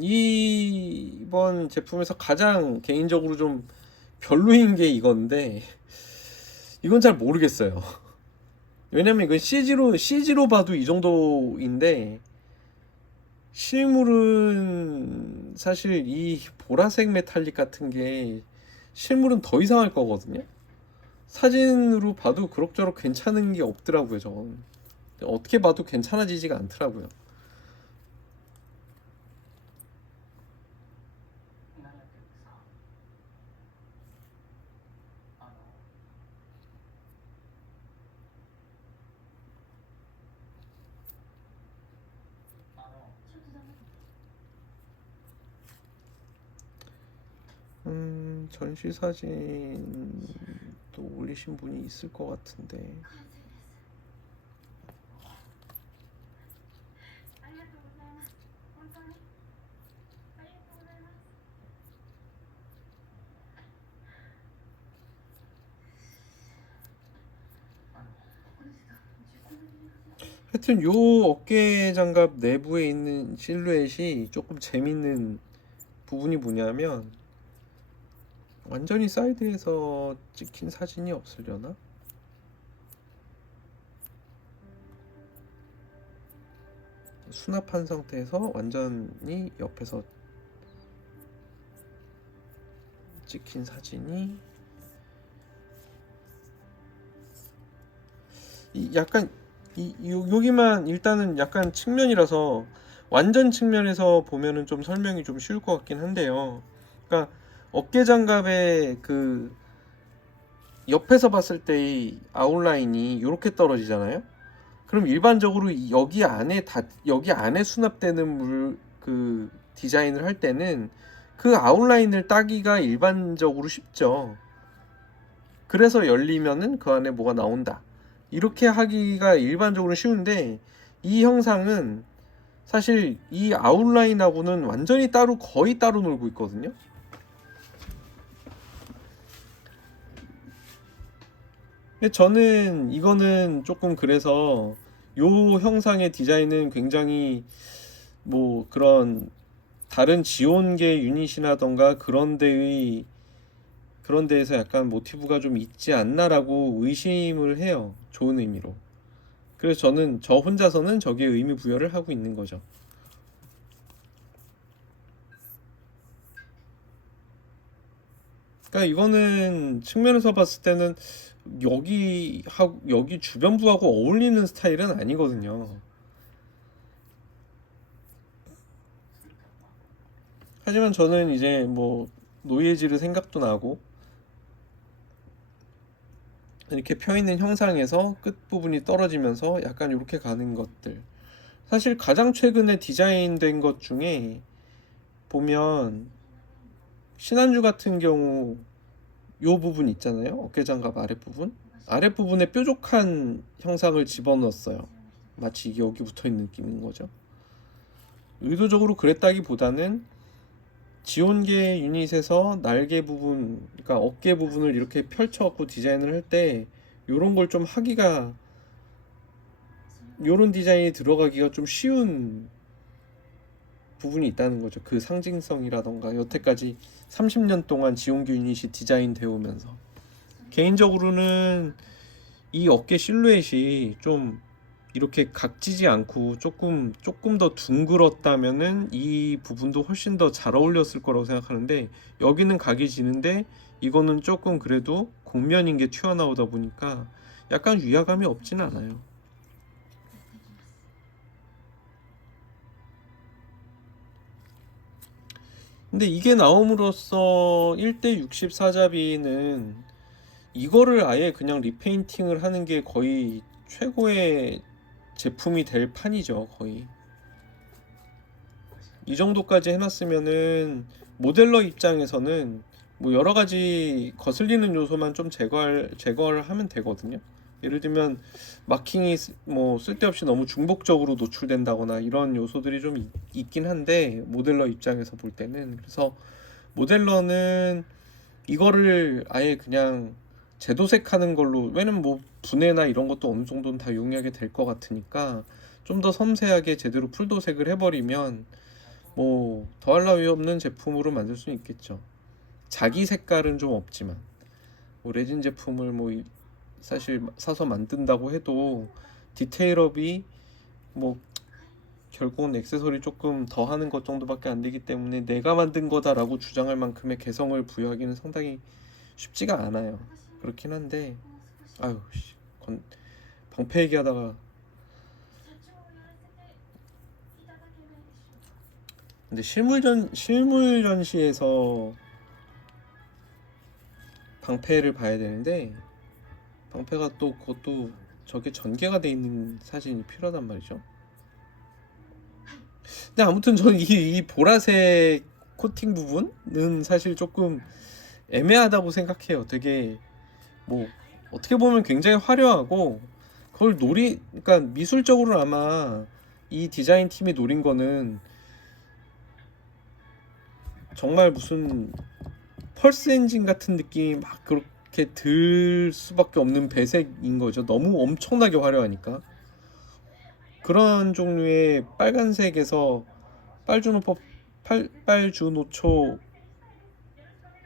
이번 제품에서 가장 개인적으로 좀 별로인 게 이건데 이건 잘 모르겠어요. 왜냐면 이건 CG로 봐도 이 정도인데 실물은 사실 이 보라색 메탈릭 같은 게 실물은 더 이상할 거거든요. 사진으로 봐도 그럭저럭 괜찮은 게 없더라고요. 저건 어떻게 봐도 괜찮아지지가 않더라고요. 전시 사진도 올리신 분이 있을 것 같은데 하여튼 요 어깨 장갑 내부에 있는 실루엣이 조금 재밌는 부분이 뭐냐면 완전히 사이드에서 찍힌 사진이 없으려나? 수납한 상태에서 완전히 옆에서 찍힌 사진이 약간 여기만 일단은 약간 측면이라서 완전 측면에서 보면은 좀 설명이 좀 쉬울 것 같긴 한데요. 그러니까 어깨 장갑의 그 옆에서 봤을 때의 아웃라인이 이렇게 떨어지잖아요. 그럼 일반적으로 여기 안에 수납되는 그 디자인을 할 때는 그 아웃라인을 따기가 일반적으로 쉽죠. 그래서 열리면은 그 안에 뭐가 나온다. 이렇게 하기가 일반적으로 쉬운데, 이 형상은 사실 이 아웃라인하고는 완전히 거의 따로 놀고 있거든요. 근데 저는 이거는 조금, 그래서 요 형상의 디자인은 굉장히 뭐 그런 다른 지온계 유닛이라던가 그런 데에서 약간 모티브가 좀 있지 않나라고 의심을 해요. 좋은 의미로. 그래서 저는 저 혼자서는 저기에 의미 부여를 하고 있는 거죠. 그러니까 이거는 측면에서 봤을 때는 여기 주변부하고 어울리는 스타일은 아니거든요. 하지만 저는 이제 뭐 노이즈를 생각도 나고, 이렇게 펴 있는 형상에서 끝부분이 떨어지면서 약간 이렇게 가는 것들, 사실 가장 최근에 디자인된 것 중에 보면 신한주 같은 경우 요 부분 있잖아요. 어깨장갑 아랫부분에 뾰족한 형상을 집어넣었어요. 마치 여기 붙어 있는 느낌인 거죠. 의도적으로 그랬다기보다는 지온계 유닛에서 날개 부분, 그러니까 어깨 부분을 이렇게 펼쳐갖고 디자인을 할 때 요런 걸 좀 하기가, 요런 디자인이 들어가기가 좀 쉬운 부분이 있다는 거죠. 그 상징성이라던가 여태까지 30년 동안 지온계 유닛이 디자인되어 오면서, 개인적으로는 이 어깨 실루엣이 좀 이렇게 각지지 않고 조금 더 둥글었다면은 이 부분도 훨씬 더 잘 어울렸을 거라고 생각하는데, 여기는 각이 지는데 이거는 조금 그래도 곡면인 게 튀어나오다 보니까 약간 위화감이 없진 않아요. 근데 이게 나옴으로써 1대 64잡이는 이거를 아예 그냥 리페인팅을 하는 게 거의 최고의 제품이 될 판이죠. 거의 이 정도까지 해놨으면은 모델러 입장에서는 뭐 여러 가지 거슬리는 요소만 좀 제거를 하면 되거든요. 예를 들면 마킹이 뭐 쓸데없이 너무 중복적으로 노출된다거나 이런 요소들이 좀 있긴 한데, 모델러 입장에서 볼 때는, 그래서 모델러는 이거를 아예 그냥 재도색하는 걸로, 왜냐면 뭐 분해나 이런 것도 어느 정도는 다 용이하게 될 것 같으니까 좀 더 섬세하게 제대로 풀도색을 해버리면 뭐 더할 나위 없는 제품으로 만들 수 있겠죠. 자기 색깔은 좀 없지만, 뭐 레진 제품을 뭐 사실 사서 만든다고 해도 디테일업이 뭐 결국은 액세서리 조금 더 하는 것 정도밖에 안 되기 때문에 내가 만든 거다라고 주장할 만큼의 개성을 부여하기는 상당히 쉽지가 않아요. 그렇긴 한데, 아유 씨, 방패 얘기하다가, 근데 실물 전시에서 방패를 봐야 되는데, 방패가 또 그것도 저게 전개가 돼 있는 사진이 필요하단 말이죠. 근데 아무튼 저는 이 보라색 코팅 부분은 사실 조금 애매하다고 생각해요. 되게 뭐 어떻게 보면 굉장히 화려하고, 그걸 그러니까 미술적으로 아마 이 디자인 팀이 노린 거는 정말 무슨 펄스 엔진 같은 느낌이 막 그렇게 들 수밖에 없는 배색인 거죠. 너무 엄청나게 화려하니까. 그런 종류의 빨간색에서 빨주노초, 빨주노초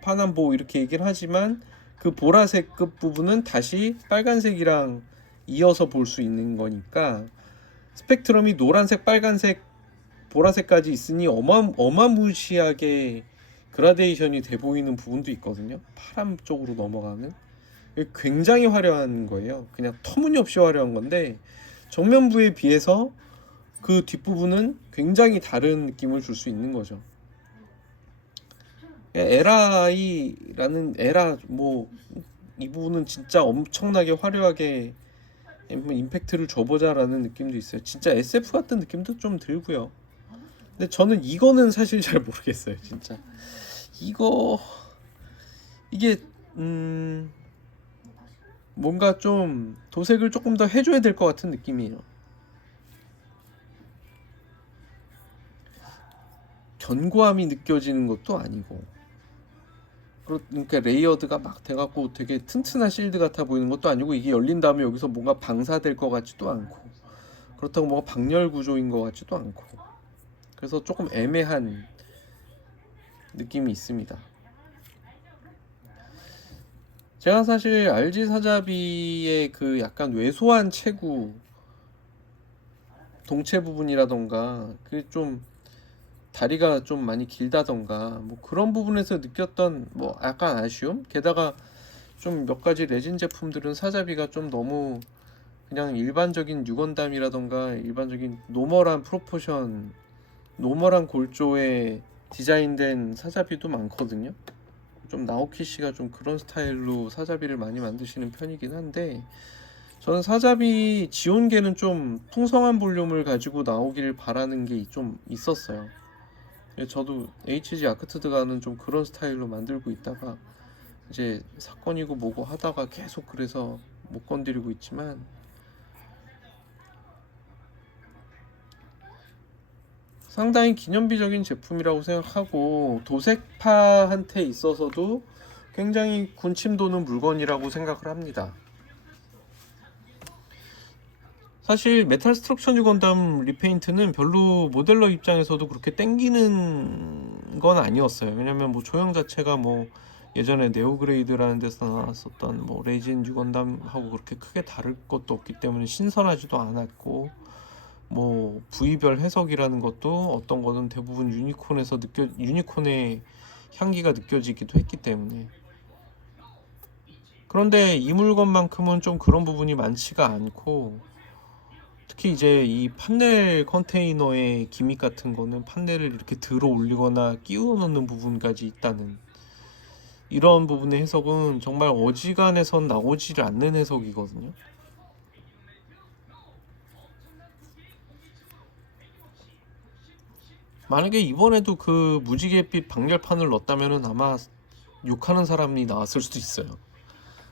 파남보 이렇게 얘기를 하지만, 그 보라색 끝 부분은 다시 빨간색이랑 이어서 볼 수 있는 거니까, 스펙트럼이 노란색, 빨간색, 보라색까지 있으니 어마무시하게 그라데이션이 돼 보이는 부분도 있거든요. 파란 쪽으로 넘어가는 굉장히 화려한 거예요. 그냥 터무니없이 화려한 건데, 정면부에 비해서 그 뒷부분은 굉장히 다른 느낌을 줄 수 있는 거죠. LI라는 에라 뭐 이 부분은 진짜 엄청나게 화려하게 임팩트를 줘보자라는 느낌도 있어요. 진짜 SF 같은 느낌도 좀 들고요. 근데 저는 이거는 사실 잘 모르겠어요. 진짜 이게 뭔가 좀 도색을 조금 더 해줘야 될 것 같은 느낌이에요. 견고함이 느껴지는 것도 아니고, 그러니까 레이어드가 막 돼갖고 되게 튼튼한 실드 같아 보이는 것도 아니고, 이게 열린 다음에 여기서 뭔가 방사될 것 같지도 않고, 그렇다고 뭔가 방열 구조인 것 같지도 않고, 그래서 조금 애매한 느낌이 있습니다. 제가 사실 RG 사자비의 그 약간 왜소한 체구 동체 부분이라던가 그 좀 다리가 좀 많이 길다던가 뭐 그런 부분에서 느꼈던 뭐 약간 아쉬움? 게다가 좀 몇 가지 레진 제품들은 사자비가 좀 너무 그냥 일반적인 뉴건담이라던가 일반적인 노멀한 프로포션, 노멀한 골조에 디자인된 사자비도 많거든요. 좀 나오키 씨가 좀 그런 스타일로 사자비를 많이 만드시는 편이긴 한데, 저는 사자비 지온계는 좀 풍성한 볼륨을 가지고 나오기를 바라는 게 좀 있었어요. 저도 HG 아크트드가는 좀 그런 스타일로 만들고 있다가 이제 사건이고 뭐고 하다가 계속 그래서 못 건드리고 있지만, 상당히 기념비적인 제품이라고 생각하고 도색파한테 있어서도 굉장히 군침 도는 물건이라고 생각을 합니다. 사실 메탈 스트럭처 뉴 건담 리페인트는 별로 모델러 입장에서도 그렇게 땡기는 건 아니었어요. 왜냐면 뭐 조형 자체가 뭐 예전에 네오그레이드라는 데서 나왔었던 뭐 레진 뉴 건담하고 그렇게 크게 다를 것도 없기 때문에 신선하지도 않았고, 뭐 부위별 해석이라는 것도 어떤 거는 대부분 유니콘의 향기가 느껴지기도 했기 때문에. 그런데 이 물건만큼은 좀 그런 부분이 많지가 않고, 특히 이제 이 판넬 컨테이너의 기믹 같은 거는 판넬을 이렇게 들어 올리거나 끼워 넣는 부분까지 있다는, 이런 부분의 해석은 정말 어지간해선 나오지를 않는 해석이거든요. 만약에 이번에도 그 무지갯빛 방열판을 넣었다면 아마 욕하는 사람이 나왔을 수도 있어요.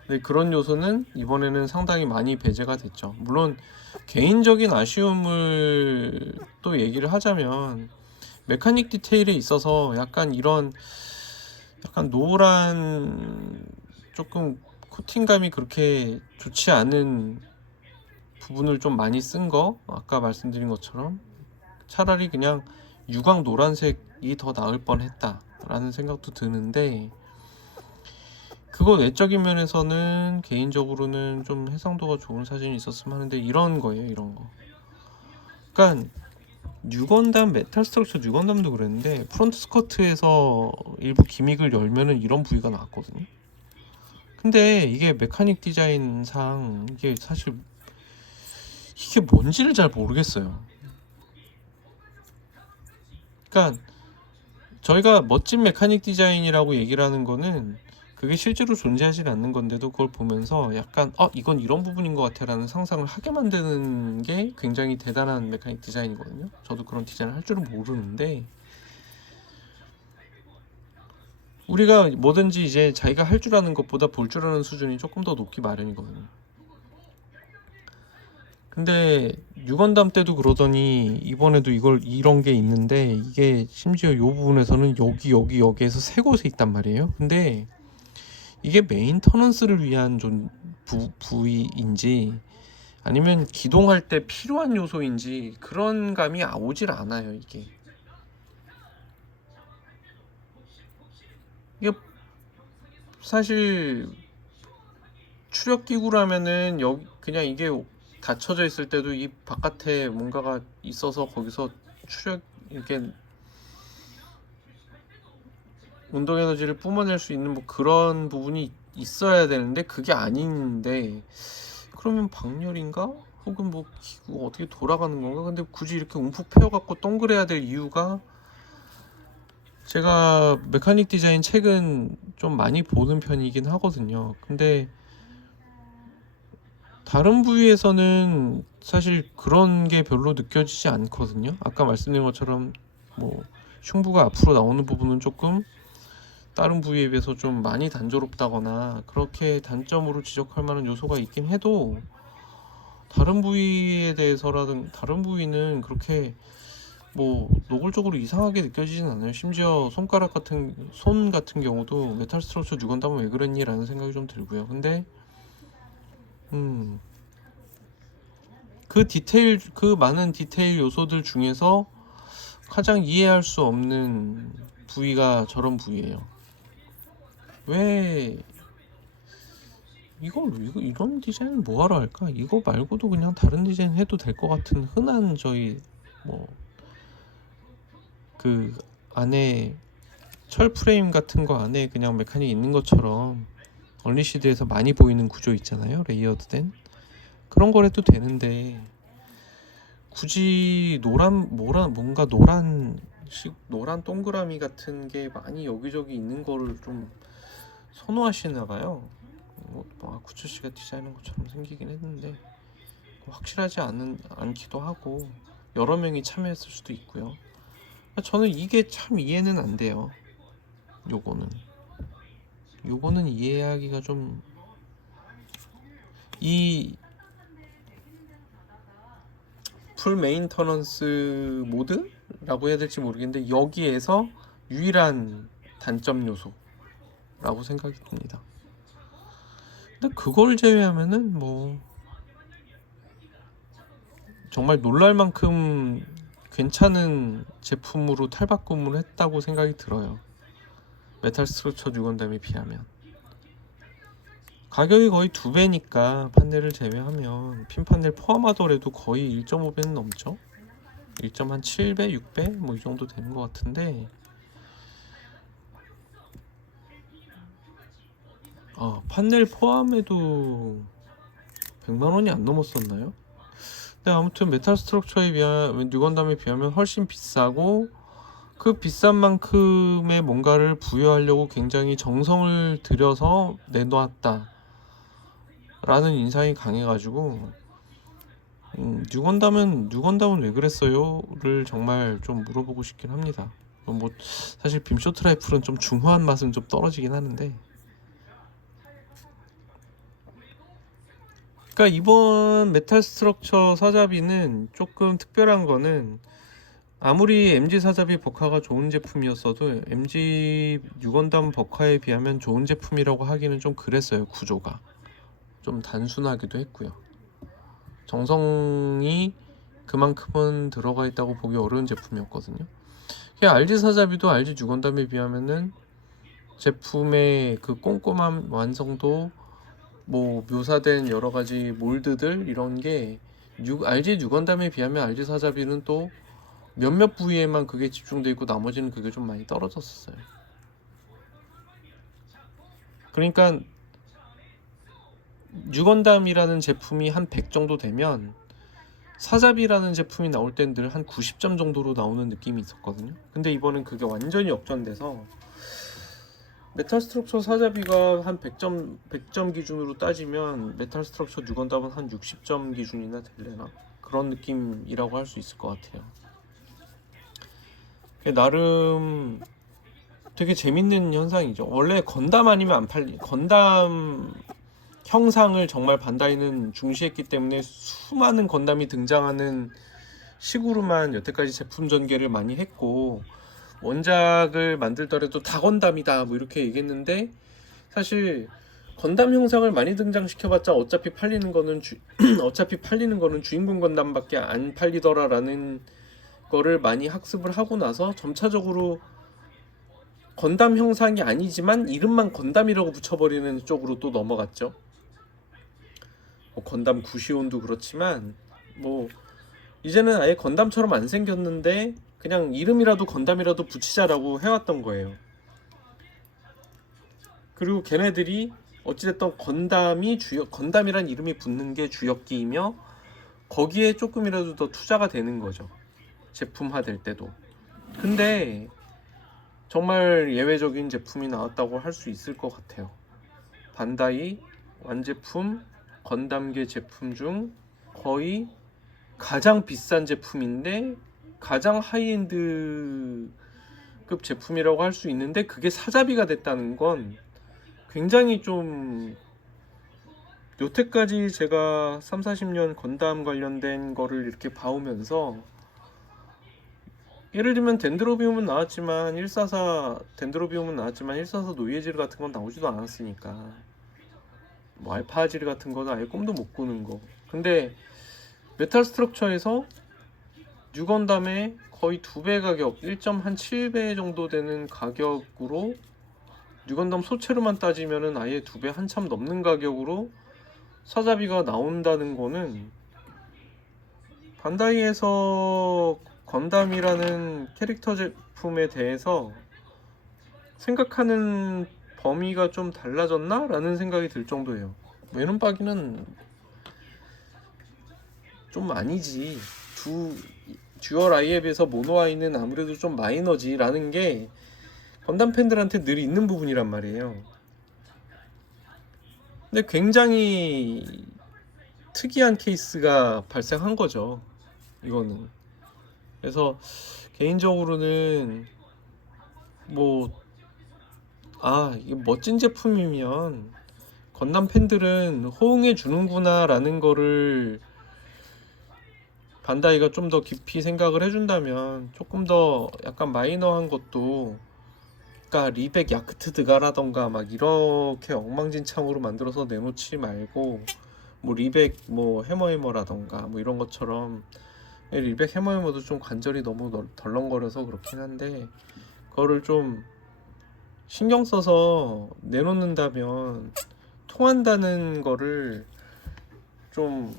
근데 그런 요소는 이번에는 상당히 많이 배제가 됐죠. 물론 개인적인 아쉬움을 또 얘기를 하자면, 메카닉 디테일에 있어서 약간 이런 약간 노란 조금 코팅감이 그렇게 좋지 않은 부분을 좀 많이 쓴 거, 아까 말씀드린 것처럼 차라리 그냥 유광 노란색이 더 나을 뻔했다 라는 생각도 드는데, 그거 내적인 면에서는 개인적으로는 좀 해상도가 좋은 사진이 있었으면 하는데, 이런 거예요, 이런 거. 그러니까 뉴건담 메탈 스트럭처 뉴건담도 그랬는데, 프론트 스커트에서 일부 기믹을 열면은 이런 부위가 나왔거든요. 근데 이게 메카닉 디자인상 이게 사실 이게 뭔지를 잘 모르겠어요. 그러니까 저희가 멋진 메카닉 디자인이라고 얘기를 하는 거는 그게 실제로 존재하진 않는 건데도 그걸 보면서 약간 이건 이런 부분인 것 같아 라는 상상을 하게 만드는 게 굉장히 대단한 메카닉 디자인이거든요. 저도 그런 디자인을 할 줄은 모르는데, 우리가 뭐든지 이제 자기가 할 줄 아는 것보다 볼 줄 아는 수준이 조금 더 높기 마련이거든요. 근데 유건담 때도 그러더니 이번에도 이런 게 있는데, 이게 심지어 이 부분에서는 여기에서 세 곳에 있단 말이에요. 근데 이게 메인터넌스를 위한 부위인지 아니면 기동할 때 필요한 요소인지 그런 감이 오질 않아요. 이게 사실 추력 기구라면은 그냥 이게 닫혀져 있을 때도 이 바깥에 뭔가가 있어서 거기서 이렇게 운동 에너지를 뿜어낼 수 있는 뭐 그런 부분이 있어야 되는데 그게 아닌데, 그러면 방열인가? 혹은 뭐 기구 어떻게 돌아가는 건가? 근데 굳이 이렇게 움푹 패여갖고 동그래야 될 이유가 제가 메카닉 디자인 책은 좀 많이 보는 편이긴 하거든요. 근데 다른 부위에서는 사실 그런 게 별로 느껴지지 않거든요. 아까 말씀드린 것처럼 뭐 흉부가 앞으로 나오는 부분은 조금 다른 부위에 비해서 좀 많이 단조롭다거나 그렇게 단점으로 지적할 만한 요소가 있긴 해도 다른 부위에 대해서라든 다른 부위는 그렇게 뭐 노골적으로 이상하게 느껴지진 않아요. 심지어 손 같은 경우도 메탈 스트럭처 뉴건담은 왜 그랬니? 라는 생각이 좀 들고요. 근데 그 많은 디테일 요소들 중에서 가장 이해할 수 없는 부위가 저런 부위예요. 왜 이런 디자인을 뭐하러 할까? 이거 말고도 그냥 다른 디자인 해도 될 것 같은 흔한 저희 뭐 그 안에 철 프레임 같은 거 안에 그냥 메카닉 있는 것처럼 언리시드에서 많이 보이는 구조 있잖아요. 레이어드된 그런 걸 해도 되는데 굳이 뭔가 노란 동그라미 같은 게 많이 여기저기 있는 거를 좀 선호하시나 봐요. 구츠씨가 디자인한 것처럼 생기긴 했는데 확실하지 않기도 하고 여러 명이 참여했을 수도 있고요. 저는 이게 참 이해는 안 돼요. 요거는 이해하기가 좀 이 풀 메인터넌스 모드라고 해야 될지 모르겠는데 여기에서 유일한 단점 요소라고 생각이 듭니다. 근데 그걸 제외하면은 뭐 정말 놀랄 만큼 괜찮은 제품으로 탈바꿈을 했다고 생각이 들어요. 메탈 스트럭처 뉴건담에 비하면 가격이 거의 2배니까 판넬을 제외하면 핀 판넬 포함하더라도 거의 1.5배는 넘죠. 1.7배, 6배 뭐 이 정도 되는 것 같은데 판넬 포함해도 100만 원이 안 넘었었나요? 근데 아무튼 메탈 스트럭처에 비하면 뉴건담에 비하면 훨씬 비싸고 그 비싼 만큼의 뭔가를 부여하려고 굉장히 정성을 들여서 내놓았다 라는 인상이 강해가지고 뉴건담은 왜 그랬어요? 를 정말 좀 물어보고 싶긴 합니다. 뭐 사실 빔쇼트 라이플은 좀 중후한 맛은 좀 떨어지긴 하는데 그러니까 이번 메탈 스트럭처 사자비는 조금 특별한 거는 아무리 MG 사자비 버카가 좋은 제품이었어도 MG 뉴건담 버카에 비하면 좋은 제품이라고 하기는 좀 그랬어요. 구조가 좀 단순하기도 했고요. 정성이 그만큼은 들어가 있다고 보기 어려운 제품이었거든요. RG 사자비도 RG 뉴건담에 비하면은 제품의 그 꼼꼼한 완성도 뭐 묘사된 여러 가지 몰드들 이런 게 RG 뉴건담에 비하면 RG 사자비는 또 몇몇 부위에만 그게 집중돼 있고 나머지는 그게 좀 많이 떨어졌었어요. 그러니까 뉴건담이라는 제품이 한 100 정도 되면 사자비라는 제품이 나올 땐 늘 한 90점 정도로 나오는 느낌이 있었거든요. 근데 이번엔 그게 완전히 역전돼서 메탈 스트럭처 사자비가 한 100점 기준으로 따지면 메탈 스트럭처 뉴건담은 한 60점 기준이나 될래나? 그런 느낌이라고 할 수 있을 것 같아요. 나름 되게 재밌는 현상이죠. 원래 건담 아니면 안 건담 형상을 정말 반다이는 중시했기 때문에 수많은 건담이 등장하는 식으로만 여태까지 제품 전개를 많이 했고 원작을 만들더라도 다 건담이다 뭐 이렇게 얘기했는데 사실 건담 형상을 많이 등장시켜봤자 어차피 팔리는 거는 주인공 건담밖에 안 팔리더라라는 거를 많이 학습을 하고 나서 점차적으로 건담 형상이 아니지만 이름만 건담이라고 붙여버리는 쪽으로 또 넘어갔죠. 뭐 건담 구시온도 그렇지만 뭐 이제는 아예 건담처럼 안 생겼는데 그냥 이름이라도 건담이라도 붙이자라고 해왔던 거예요. 그리고 걔네들이 어찌됐든 건담이란 이름이 붙는 게 주역기이며 거기에 조금이라도 더 투자가 되는 거죠. 제품화 될 때도. 근데 정말 예외적인 제품이 나왔다고 할 수 있을 것 같아요. 반다이 완제품 건담계 제품 중 거의 가장 비싼 제품인데 가장 하이엔드급 제품이라고 할 수 있는데 그게 사자비가 됐다는 건 굉장히 좀 여태까지 제가 3, 40년 건담 관련된 거를 이렇게 봐오면서 예를 들면 덴드로비움은 나왔지만 144 덴드로비움은 나왔지만 144 노이에질 같은 건 나오지도 않았으니까 뭐 알파아질 같은 거는 아예 꿈도 못 꾸는 거. 근데 메탈 스트럭처에서 뉴건담의 거의 2배 가격, 1.7배 정도 되는 가격으로 뉴건담 소체로만 따지면은 아예 2배 한참 넘는 가격으로 사자비가 나온다는 거는 반다이에서 건담이라는 캐릭터 제품에 대해서 생각하는 범위가 좀 달라졌나? 라는 생각이 들 정도예요. 외눈박이는 좀 아니지. 듀얼 아이에 비해서 모노 아이는 아무래도 좀 마이너지 라는 게 건담 팬들한테 늘 있는 부분이란 말이에요. 근데 굉장히 특이한 케이스가 발생한 거죠, 이거는. 그래서 개인적으로는 이게 멋진 제품이면 건담 팬들은 호응해 주는구나 라는 거를 반다이가 좀 더 깊이 생각을 해준다면 조금 더 약간 마이너한 것도, 그러니까 리백 야크트드가라던가 막 이렇게 엉망진창으로 만들어서 내놓지 말고 뭐 리백 뭐 해머해머라던가 뭐 이런 것처럼, 리백 해머해머도 좀 관절이 너무 덜렁거려서 그렇긴 한데 그거를 좀 신경 써서 내놓는다면 통한다는 거를 좀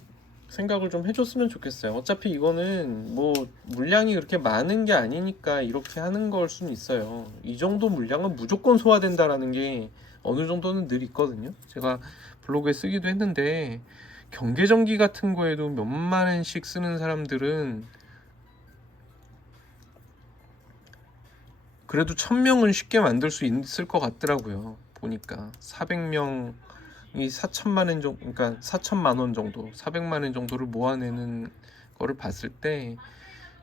생각을 좀 해줬으면 좋겠어요. 어차피 이거는 뭐 물량이 그렇게 많은 게 아니니까 이렇게 하는 걸 수는 있어요. 이 정도 물량은 무조건 소화된다라는 게 어느 정도는 늘 있거든요. 제가 블로그에 쓰기도 했는데 경계전기 같은 거에도 몇만 원씩 쓰는 사람들은 그래도 1000명은 쉽게 만들 수 있을 것 같더라고요. 보니까 400명이 4천만 원 정도, 그러니까 4천만 원 정도, 400만 원 정도를 모아내는 거를 봤을 때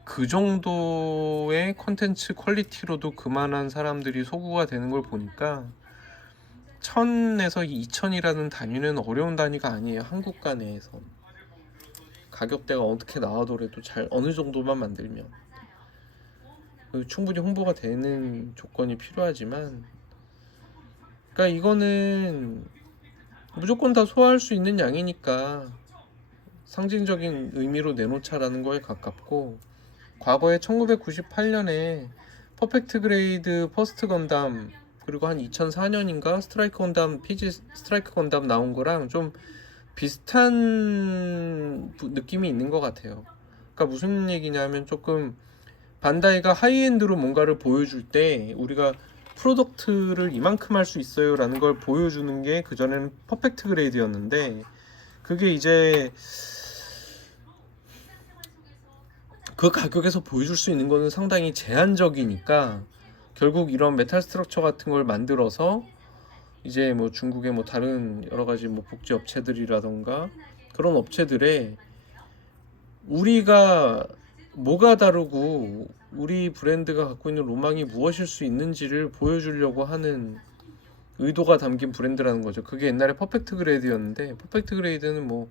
그 정도의 컨텐츠 퀄리티로도 그만한 사람들이 소구가 되는 걸 보니까 1000에서 2000이라는 단위는 어려운 단위가 아니에요. 한국가 내에서 가격대가 어떻게 나와더라도 잘 어느 정도만 만들면 충분히 홍보가 되는 조건이 필요하지만, 그러니까 이거는 무조건 다 소화할 수 있는 양이니까 상징적인 의미로 내놓자라는 거에 가깝고, 과거에 1998년에 퍼펙트 그레이드 퍼스트 건담 그리고 한 2004년인가 스트라이크 건담 PG 스트라이크 건담 나온 거랑 좀 비슷한 느낌이 있는 것 같아요. 그러니까 무슨 얘기냐면 조금 반다이가 하이엔드로 뭔가를 보여줄 때 우리가 프로덕트를 이만큼 할 수 있어요 라는 걸 보여주는 게 그전에는 퍼펙트 그레이드였는데, 그게 이제 그 가격에서 보여줄 수 있는 거는 상당히 제한적이니까 결국 이런 메탈 스트럭처 같은 걸 만들어서 이제 뭐 중국의 뭐 다른 여러 가지 뭐 복제 업체들이라던가 그런 업체들에 우리가 뭐가 다르고 우리 브랜드가 갖고 있는 로망이 무엇일 수 있는지를 보여주려고 하는 의도가 담긴 브랜드라는 거죠. 그게 옛날에 퍼펙트 그레이드였는데, 퍼펙트 그레이드는 뭐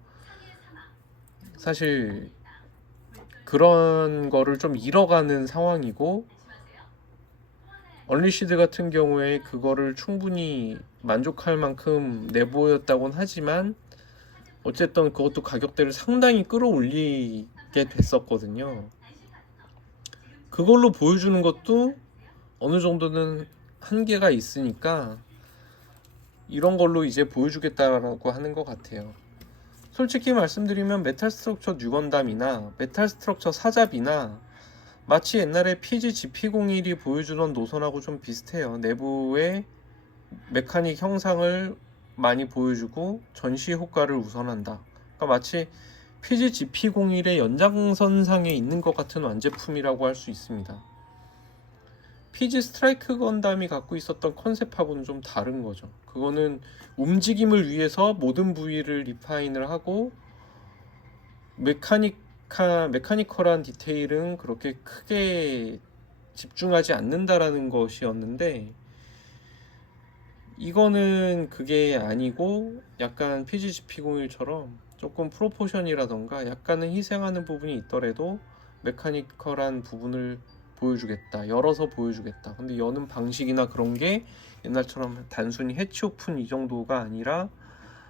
사실 그런 거를 좀 잃어가는 상황이고, 언리시드 같은 경우에 그거를 충분히 만족할 만큼 내보였다곤 하지만 어쨌든 그것도 가격대를 상당히 끌어올리게 됐었거든요. 그걸로 보여주는 것도 어느 정도는 한계가 있으니까 이런 걸로 이제 보여주겠다라고 하는 것 같아요. 솔직히 말씀드리면 메탈 스트럭처 뉴건담이나 메탈 스트럭처 사잡이나 마치 옛날에 PG GP01이 보여주던 노선하고 좀 비슷해요. 내부의 메카닉 형상을 많이 보여주고 전시 효과를 우선한다. 그러니까 마치 PG GP01의 연장선상에 있는 것 같은 완제품이라고 할 수 있습니다. 피지 스트라이크 건담이 갖고 있었던 컨셉하고는 좀 다른 거죠. 그거는 움직임을 위해서 모든 부위를 리파인을 하고 메카니컬한 디테일은 그렇게 크게 집중하지 않는다라는 것이었는데, 이거는 그게 아니고 약간 PGGP01처럼 조금 프로포션이라던가 약간은 희생하는 부분이 있더라도 메카니컬한 부분을 보여주겠다, 열어서 보여주겠다. 근데 여는 방식이나 그런 게 옛날처럼 단순히 해치 오픈 이 정도가 아니라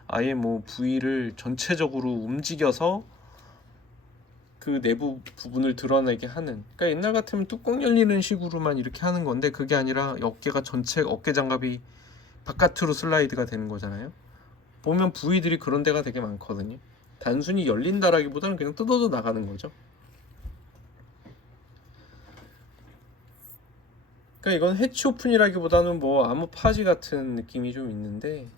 아예 뭐 부위를 전체적으로 움직여서 그 내부 부분을 드러내게 하는, 그러니까 옛날 같으면 뚜껑 열리는 식으로만 이렇게 하는 건데, 그게 아니라 어깨가 전체 어깨 장갑이 바깥으로 슬라이드가 되는 거잖아요. 보면 부위들이 그런 데가 되게 많거든요. 단순히 열린다라기보다는 그냥 뜯어져 나가는 거죠. 그러니까 이건 해치 오픈이라기보다는 뭐 아무 파지 같은 느낌이 좀 있는데,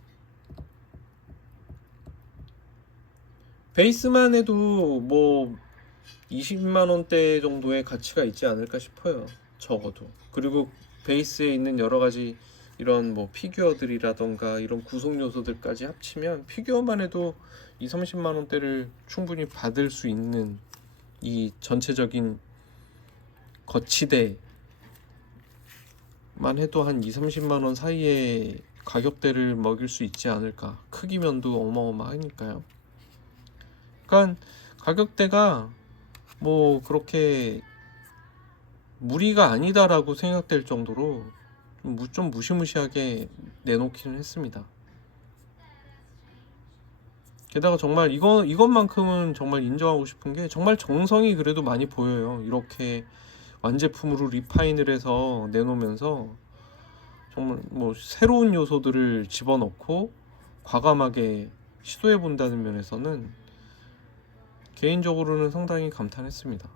베이스만 해도 뭐 20만 원대 정도의 가치가 있지 않을까 싶어요. 적어도. 그리고 베이스에 있는 여러 가지 이런 뭐 피규어들이라던가 이런 구성 요소들까지 합치면 피규어만 해도 2, 30만 원대를 충분히 받을 수 있는 이 전체적인 거치대만 해도 한 2, 30만 원 사이의 가격대를 먹일 수 있지 않을까. 크기면도 어마어마하니까요. 그러니까 가격대가 뭐 그렇게 무리가 아니다라고 생각될 정도로 좀 무시무시하게 내놓기는 했습니다. 게다가 정말 이것만큼은 정말 인정하고 싶은 게, 정말 정성이 그래도 많이 보여요. 이렇게 완제품으로 리파인을 해서 내놓으면서 정말 뭐 새로운 요소들을 집어넣고 과감하게 시도해 본다는 면에서는 개인적으로는 상당히 감탄했습니다.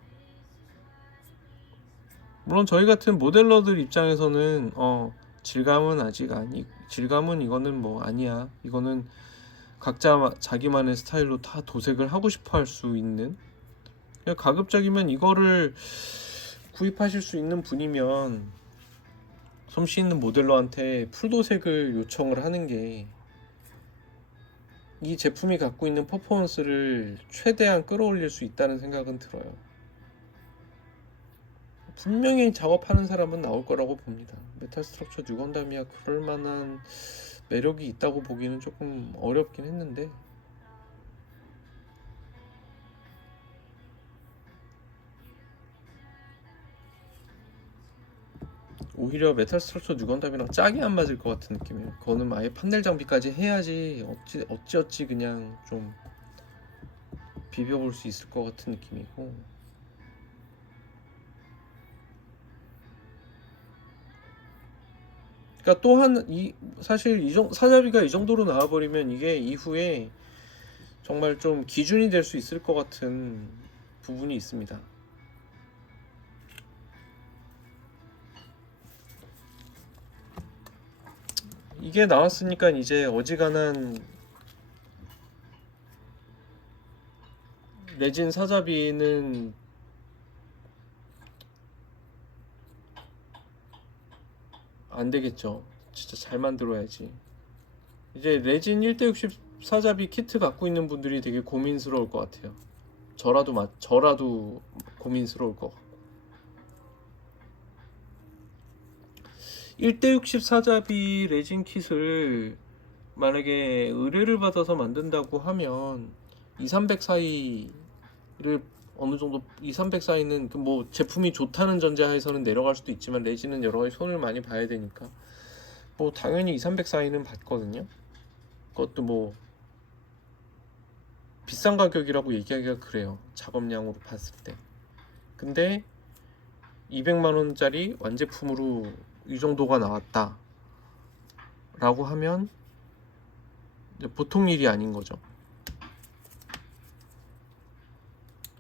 물론 저희 같은 모델러들 입장에서는 질감은 이거는 뭐 아니야, 이거는 각자 자기만의 스타일로 다 도색을 하고 싶어 할 수 있는, 가급적이면 이거를 구입하실 수 있는 분이면 솜씨 있는 모델러한테 풀도색을 요청을 하는 게 이 제품이 갖고 있는 퍼포먼스를 최대한 끌어올릴 수 있다는 생각은 들어요. 분명히 작업하는 사람은 나올 거라고 봅니다. 메탈 스트럭처 뉴 건담이야 그럴 만한 매력이 있다고 보기는 조금 어렵긴 했는데, 오히려 메탈 스트럭처 뉴 건담이랑 짝이 안 맞을 것 같은 느낌이에요. 그거는 아예 판넬 장비까지 해야지 어찌어찌 그냥 좀 비벼볼 수 있을 것 같은 느낌이고, 그러니까 또한 사실 사자비가 이 정도로 나와버리면 이게 이후에 정말 좀 기준이 될 수 있을 것 같은 부분이 있습니다. 이게 나왔으니까 이제 어지간한 레진 사자비는 안 되겠죠. 진짜 잘 만들어야지. 이제 레진 1대60 사자비 키트 갖고 있는 분들이 되게 고민스러울 것 같아요. 저라도 고민스러울 것 같고. 1대60 사자비 레진 킷을 만약에 의뢰를 받아서 만든다고 하면 2, 300 사이를 어느 정도 2, 300 사이는 뭐 제품이 좋다는 전제하에서는 내려갈 수도 있지만, 레진은 여러 가지 손을 많이 봐야 되니까 뭐 당연히 2, 300 사이는 받거든요. 그것도 뭐 비싼 가격이라고 얘기하기가 그래요, 작업량으로 봤을 때. 근데 200만 원짜리 완제품으로 이 정도가 나왔다 라고 하면 보통 일이 아닌 거죠.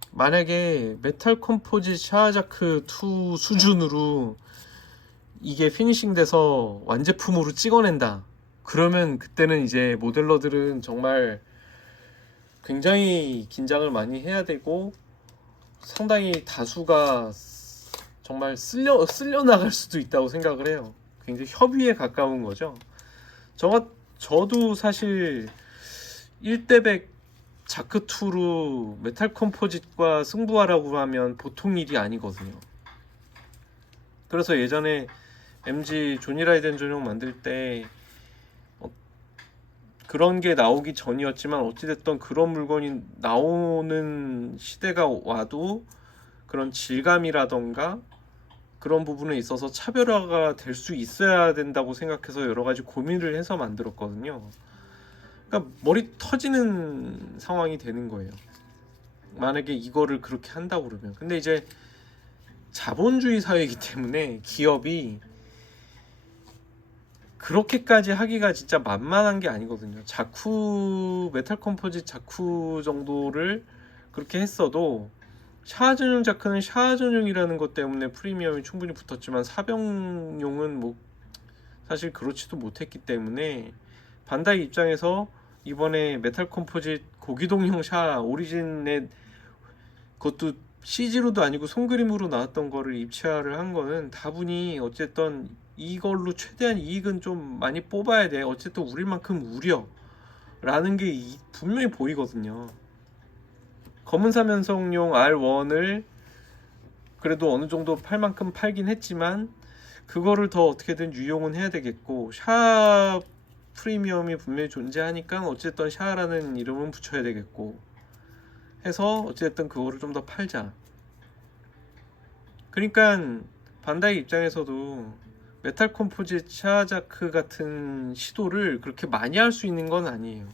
만약에 메탈 컴포짓 샤자크 2 수준으로 이게 피니싱 돼서 완제품으로 찍어낸다, 그러면 그때는 이제 모델러들은 정말 굉장히 긴장을 많이 해야 되고, 상당히 다수가 정말 쓸려 나갈 수도 있다고 생각을 해요. 굉장히 협의에 가까운 거죠. 저도 사실 1대100 자크2로 메탈 컴포짓과 승부하라고 하면 보통 일이 아니거든요. 그래서 예전에 MG 조니라이덴 전용 만들 때 그런 게 나오기 전이었지만 어찌됐든 그런 물건이 나오는 시대가 와도 그런 질감이라던가 그런 부분에 있어서 차별화가 될 수 있어야 된다고 생각해서 여러 가지 고민을 해서 만들었거든요. 그러니까 머리 터지는 상황이 되는 거예요. 만약에 이거를 그렇게 한다고 그러면. 근데 이제 자본주의 사회이기 때문에 기업이 그렇게까지 하기가 진짜 만만한 게 아니거든요. 자쿠 메탈 컴포짓 자쿠 정도를 그렇게 했어도 샤아 전용 자크는 샤아 전용이라는 것 때문에 프리미엄이 충분히 붙었지만 사병용은 뭐 사실 그렇지도 못했기 때문에 반다이 입장에서 이번에 메탈 컴포짓 고기동형 샤아 오리진의 그것도 CG로도 아니고 손그림으로 나왔던 거를 입체화를 한 거는 다분히 어쨌든 이걸로 최대한 이익은 좀 많이 뽑아야 돼. 어쨌든 우리만큼 우려 라는 게 분명히 보이거든요. 검은 사면성용 R1을 그래도 어느 정도 팔 만큼 팔긴 했지만 그거를 더 어떻게든 유용은 해야 되겠고 샤 프리미엄이 분명히 존재하니까 어쨌든 샤라는 이름은 붙여야 되겠고 해서 어쨌든 그거를 좀 더 팔자. 그러니까 반다이 입장에서도 메탈 컴포짓 샤자크 같은 시도를 그렇게 많이 할 수 있는 건 아니에요.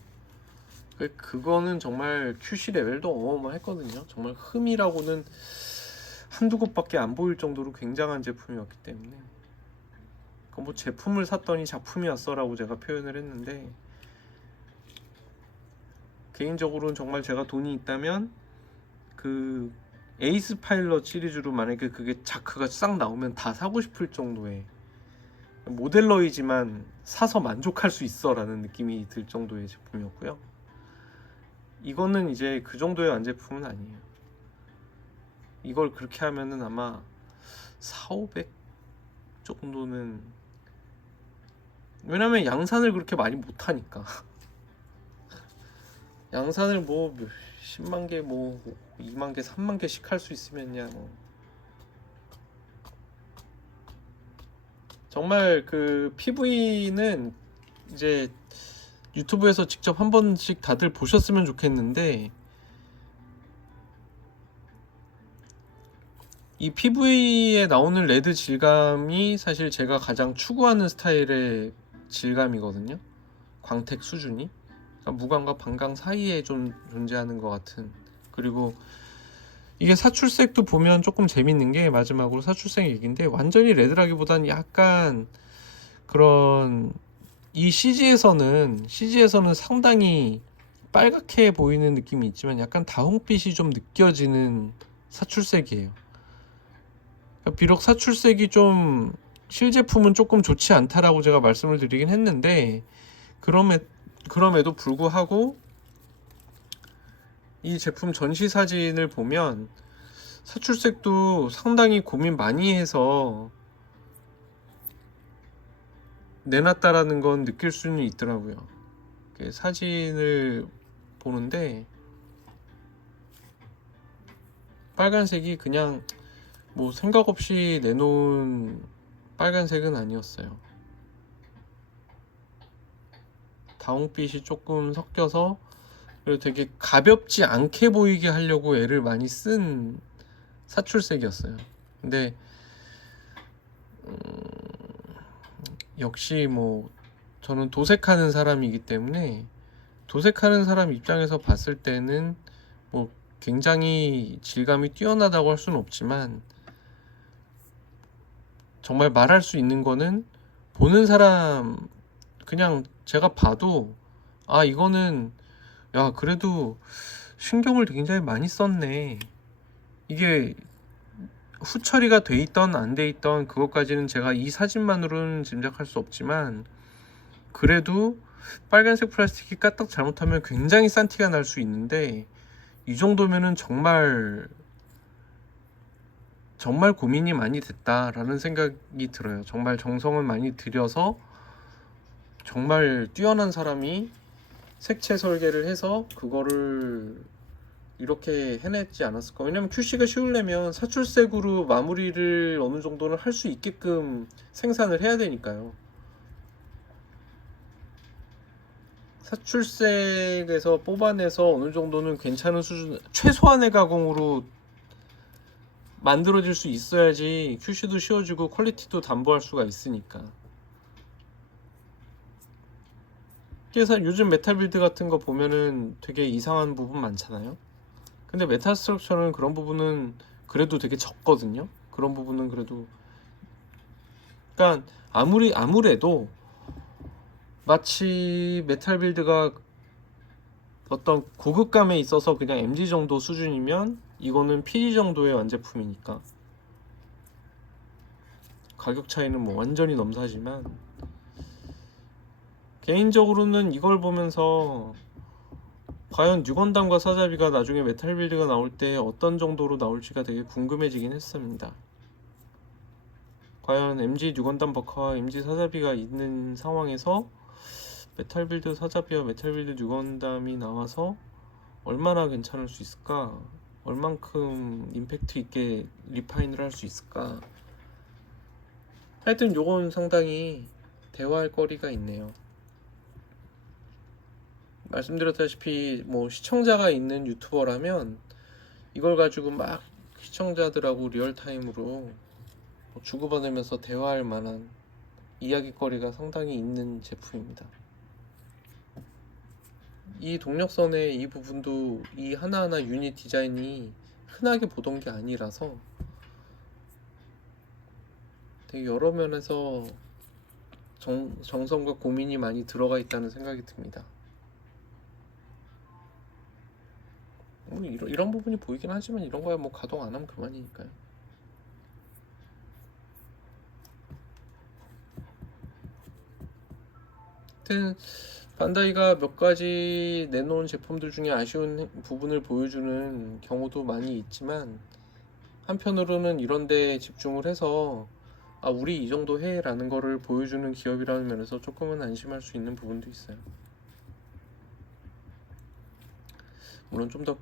그거는 정말 QC 레벨도 어마어마했거든요. 정말 흠이라고는 한두 곳밖에 안 보일 정도로 굉장한 제품이었기 때문에 뭐 제품을 샀더니 작품이었어라고 제가 표현을 했는데 개인적으로는 정말 제가 돈이 있다면 그 에이스 파일럿 시리즈로 만약에 그게 자크가 싹 나오면 다 사고 싶을 정도의 모델러이지만 사서 만족할 수 있어 라는 느낌이 들 정도의 제품이었고요. 이거는 이제 그 정도의 완제품은 아니에요. 이걸 그렇게 하면은 아마 4,500 정도는, 왜냐면 양산을 그렇게 많이 못하니까 양산을 뭐 10만 개, 뭐 2만 개, 3만 개씩 할 수 있으면야 뭐. 정말 그 PV는 이제 유튜브에서 직접 한 번씩 다들 보셨으면 좋겠는데 이 PV에 나오는 레드 질감이 사실 제가 가장 추구하는 스타일의 질감이거든요. 광택 수준이 그러니까 무광과 반광 사이에 좀 존재하는 것 같은. 그리고 이게 사출색도 보면 조금 재밌는 게 마지막으로 사출색 얘기인데 완전히 레드라기보다는 약간 그런 이 CG에서는 상당히 빨갛게 보이는 느낌이 있지만 약간 다홍빛이 좀 느껴지는 사출색이에요. 그러니까 비록 사출색이 좀 실제품은 조금 좋지 않다라고 제가 말씀을 드리긴 했는데 그럼에도 불구하고 이 제품 전시 사진을 보면 사출색도 상당히 고민 많이 해서 내놨다라는 건 느낄 수는 있더라고요. 사진을 보는데 빨간색이 그냥 뭐 생각 없이 내놓은 빨간색은 아니었어요. 다홍빛이 조금 섞여서 그리고 되게 가볍지 않게 보이게 하려고 애를 많이 쓴 사출색이었어요. 근데 역시 뭐 저는 도색하는 사람이기 때문에 도색하는 사람 입장에서 봤을 때는 뭐 굉장히 질감이 뛰어나다고 할 수는 없지만 정말 말할 수 있는 거는 보는 사람 그냥 제가 봐도 아 이거는 야 그래도 신경을 굉장히 많이 썼네. 이게 후처리가 돼 있던 안 돼 있던 그것까지는 제가 이 사진만으로는 짐작할 수 없지만 그래도 빨간색 플라스틱이 까딱 잘못하면 굉장히 싼 티가 날 수 있는데 이 정도면은 정말 정말 고민이 많이 됐다라는 생각이 들어요. 정말 정성을 많이 들여서 정말 뛰어난 사람이 색채 설계를 해서 그거를 이렇게 해냈지 않았을까. 왜냐면 QC가 쉬우려면 사출색으로 마무리를 어느 정도는 할 수 있게끔 생산을 해야 되니까요. 사출색에서 뽑아내서 어느 정도는 괜찮은 수준, 최소한의 가공으로 만들어질 수 있어야지 QC도 쉬워지고 퀄리티도 담보할 수가 있으니까. 그래서 요즘 메탈 빌드 같은 거 보면은 되게 이상한 부분 많잖아요. 근데 메탈 스트럭처는 그런 부분은 그래도 되게 적거든요. 그런 부분은 그래도, 그러니까 아무래도 마치 메탈 빌드가 어떤 고급감에 있어서 그냥 MG 정도 수준이면 이거는 PD 정도의 완제품이니까 가격 차이는 뭐 완전히 넘사지만, 개인적으로는 이걸 보면서 과연 뉴건담과 사자비가 나중에 메탈 빌드가 나올 때 어떤 정도로 나올지가 되게 궁금해지긴 했습니다. 과연 MG 뉴건담 버카와 MG 사자비가 있는 상황에서 메탈 빌드 사자비와 메탈 빌드 뉴건담이 나와서 얼마나 괜찮을 수 있을까? 얼만큼 임팩트 있게 리파인을 할 수 있을까? 하여튼 요건 상당히 대화할 거리가 있네요. 말씀드렸다시피 뭐 시청자가 있는 유튜버라면 이걸 가지고 막 시청자들하고 리얼타임으로 주고받으면서 대화할 만한 이야기거리가 상당히 있는 제품입니다. 이 동력선의 이 부분도 이 하나하나 유닛 디자인이 흔하게 보던 게 아니라서 되게 여러 면에서 정성과 고민이 많이 들어가 있다는 생각이 듭니다. 이런 부분이 보이긴 하지만 이런 거야 뭐 가동 안 하면 그만이니까요. 하여튼 반다이가 몇 가지 내놓은 제품들 중에 아쉬운 부분을 보여주는 경우도 많이 있지만, 한편으로는 이런 데 집중을 해서 아 우리 이 정도 해 라는 거를 보여주는 기업이라는 면에서 조금은 안심할 수 있는 부분도 있어요. 물론 좀 더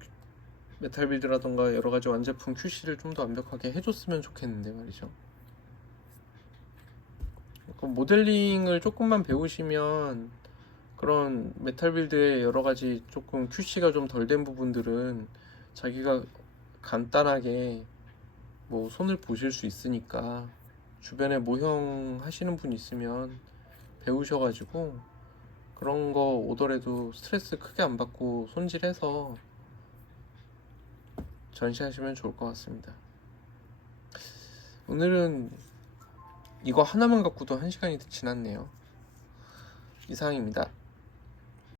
메탈 빌드라던가 여러 가지 완제품 QC를 좀 더 완벽하게 해줬으면 좋겠는데 말이죠. 모델링을 조금만 배우시면 그런 메탈 빌드의 여러 가지 조금 QC가 좀 덜 된 부분들은 자기가 간단하게 뭐 손을 보실 수 있으니까, 주변에 모형 하시는 분 있으면 배우셔가지고 그런 거 오더라도 스트레스 크게 안 받고 손질해서 전시하시면 좋을 것 같습니다. 오늘은 이거 하나만 갖고도 1시간이 지났네요. 이상입니다.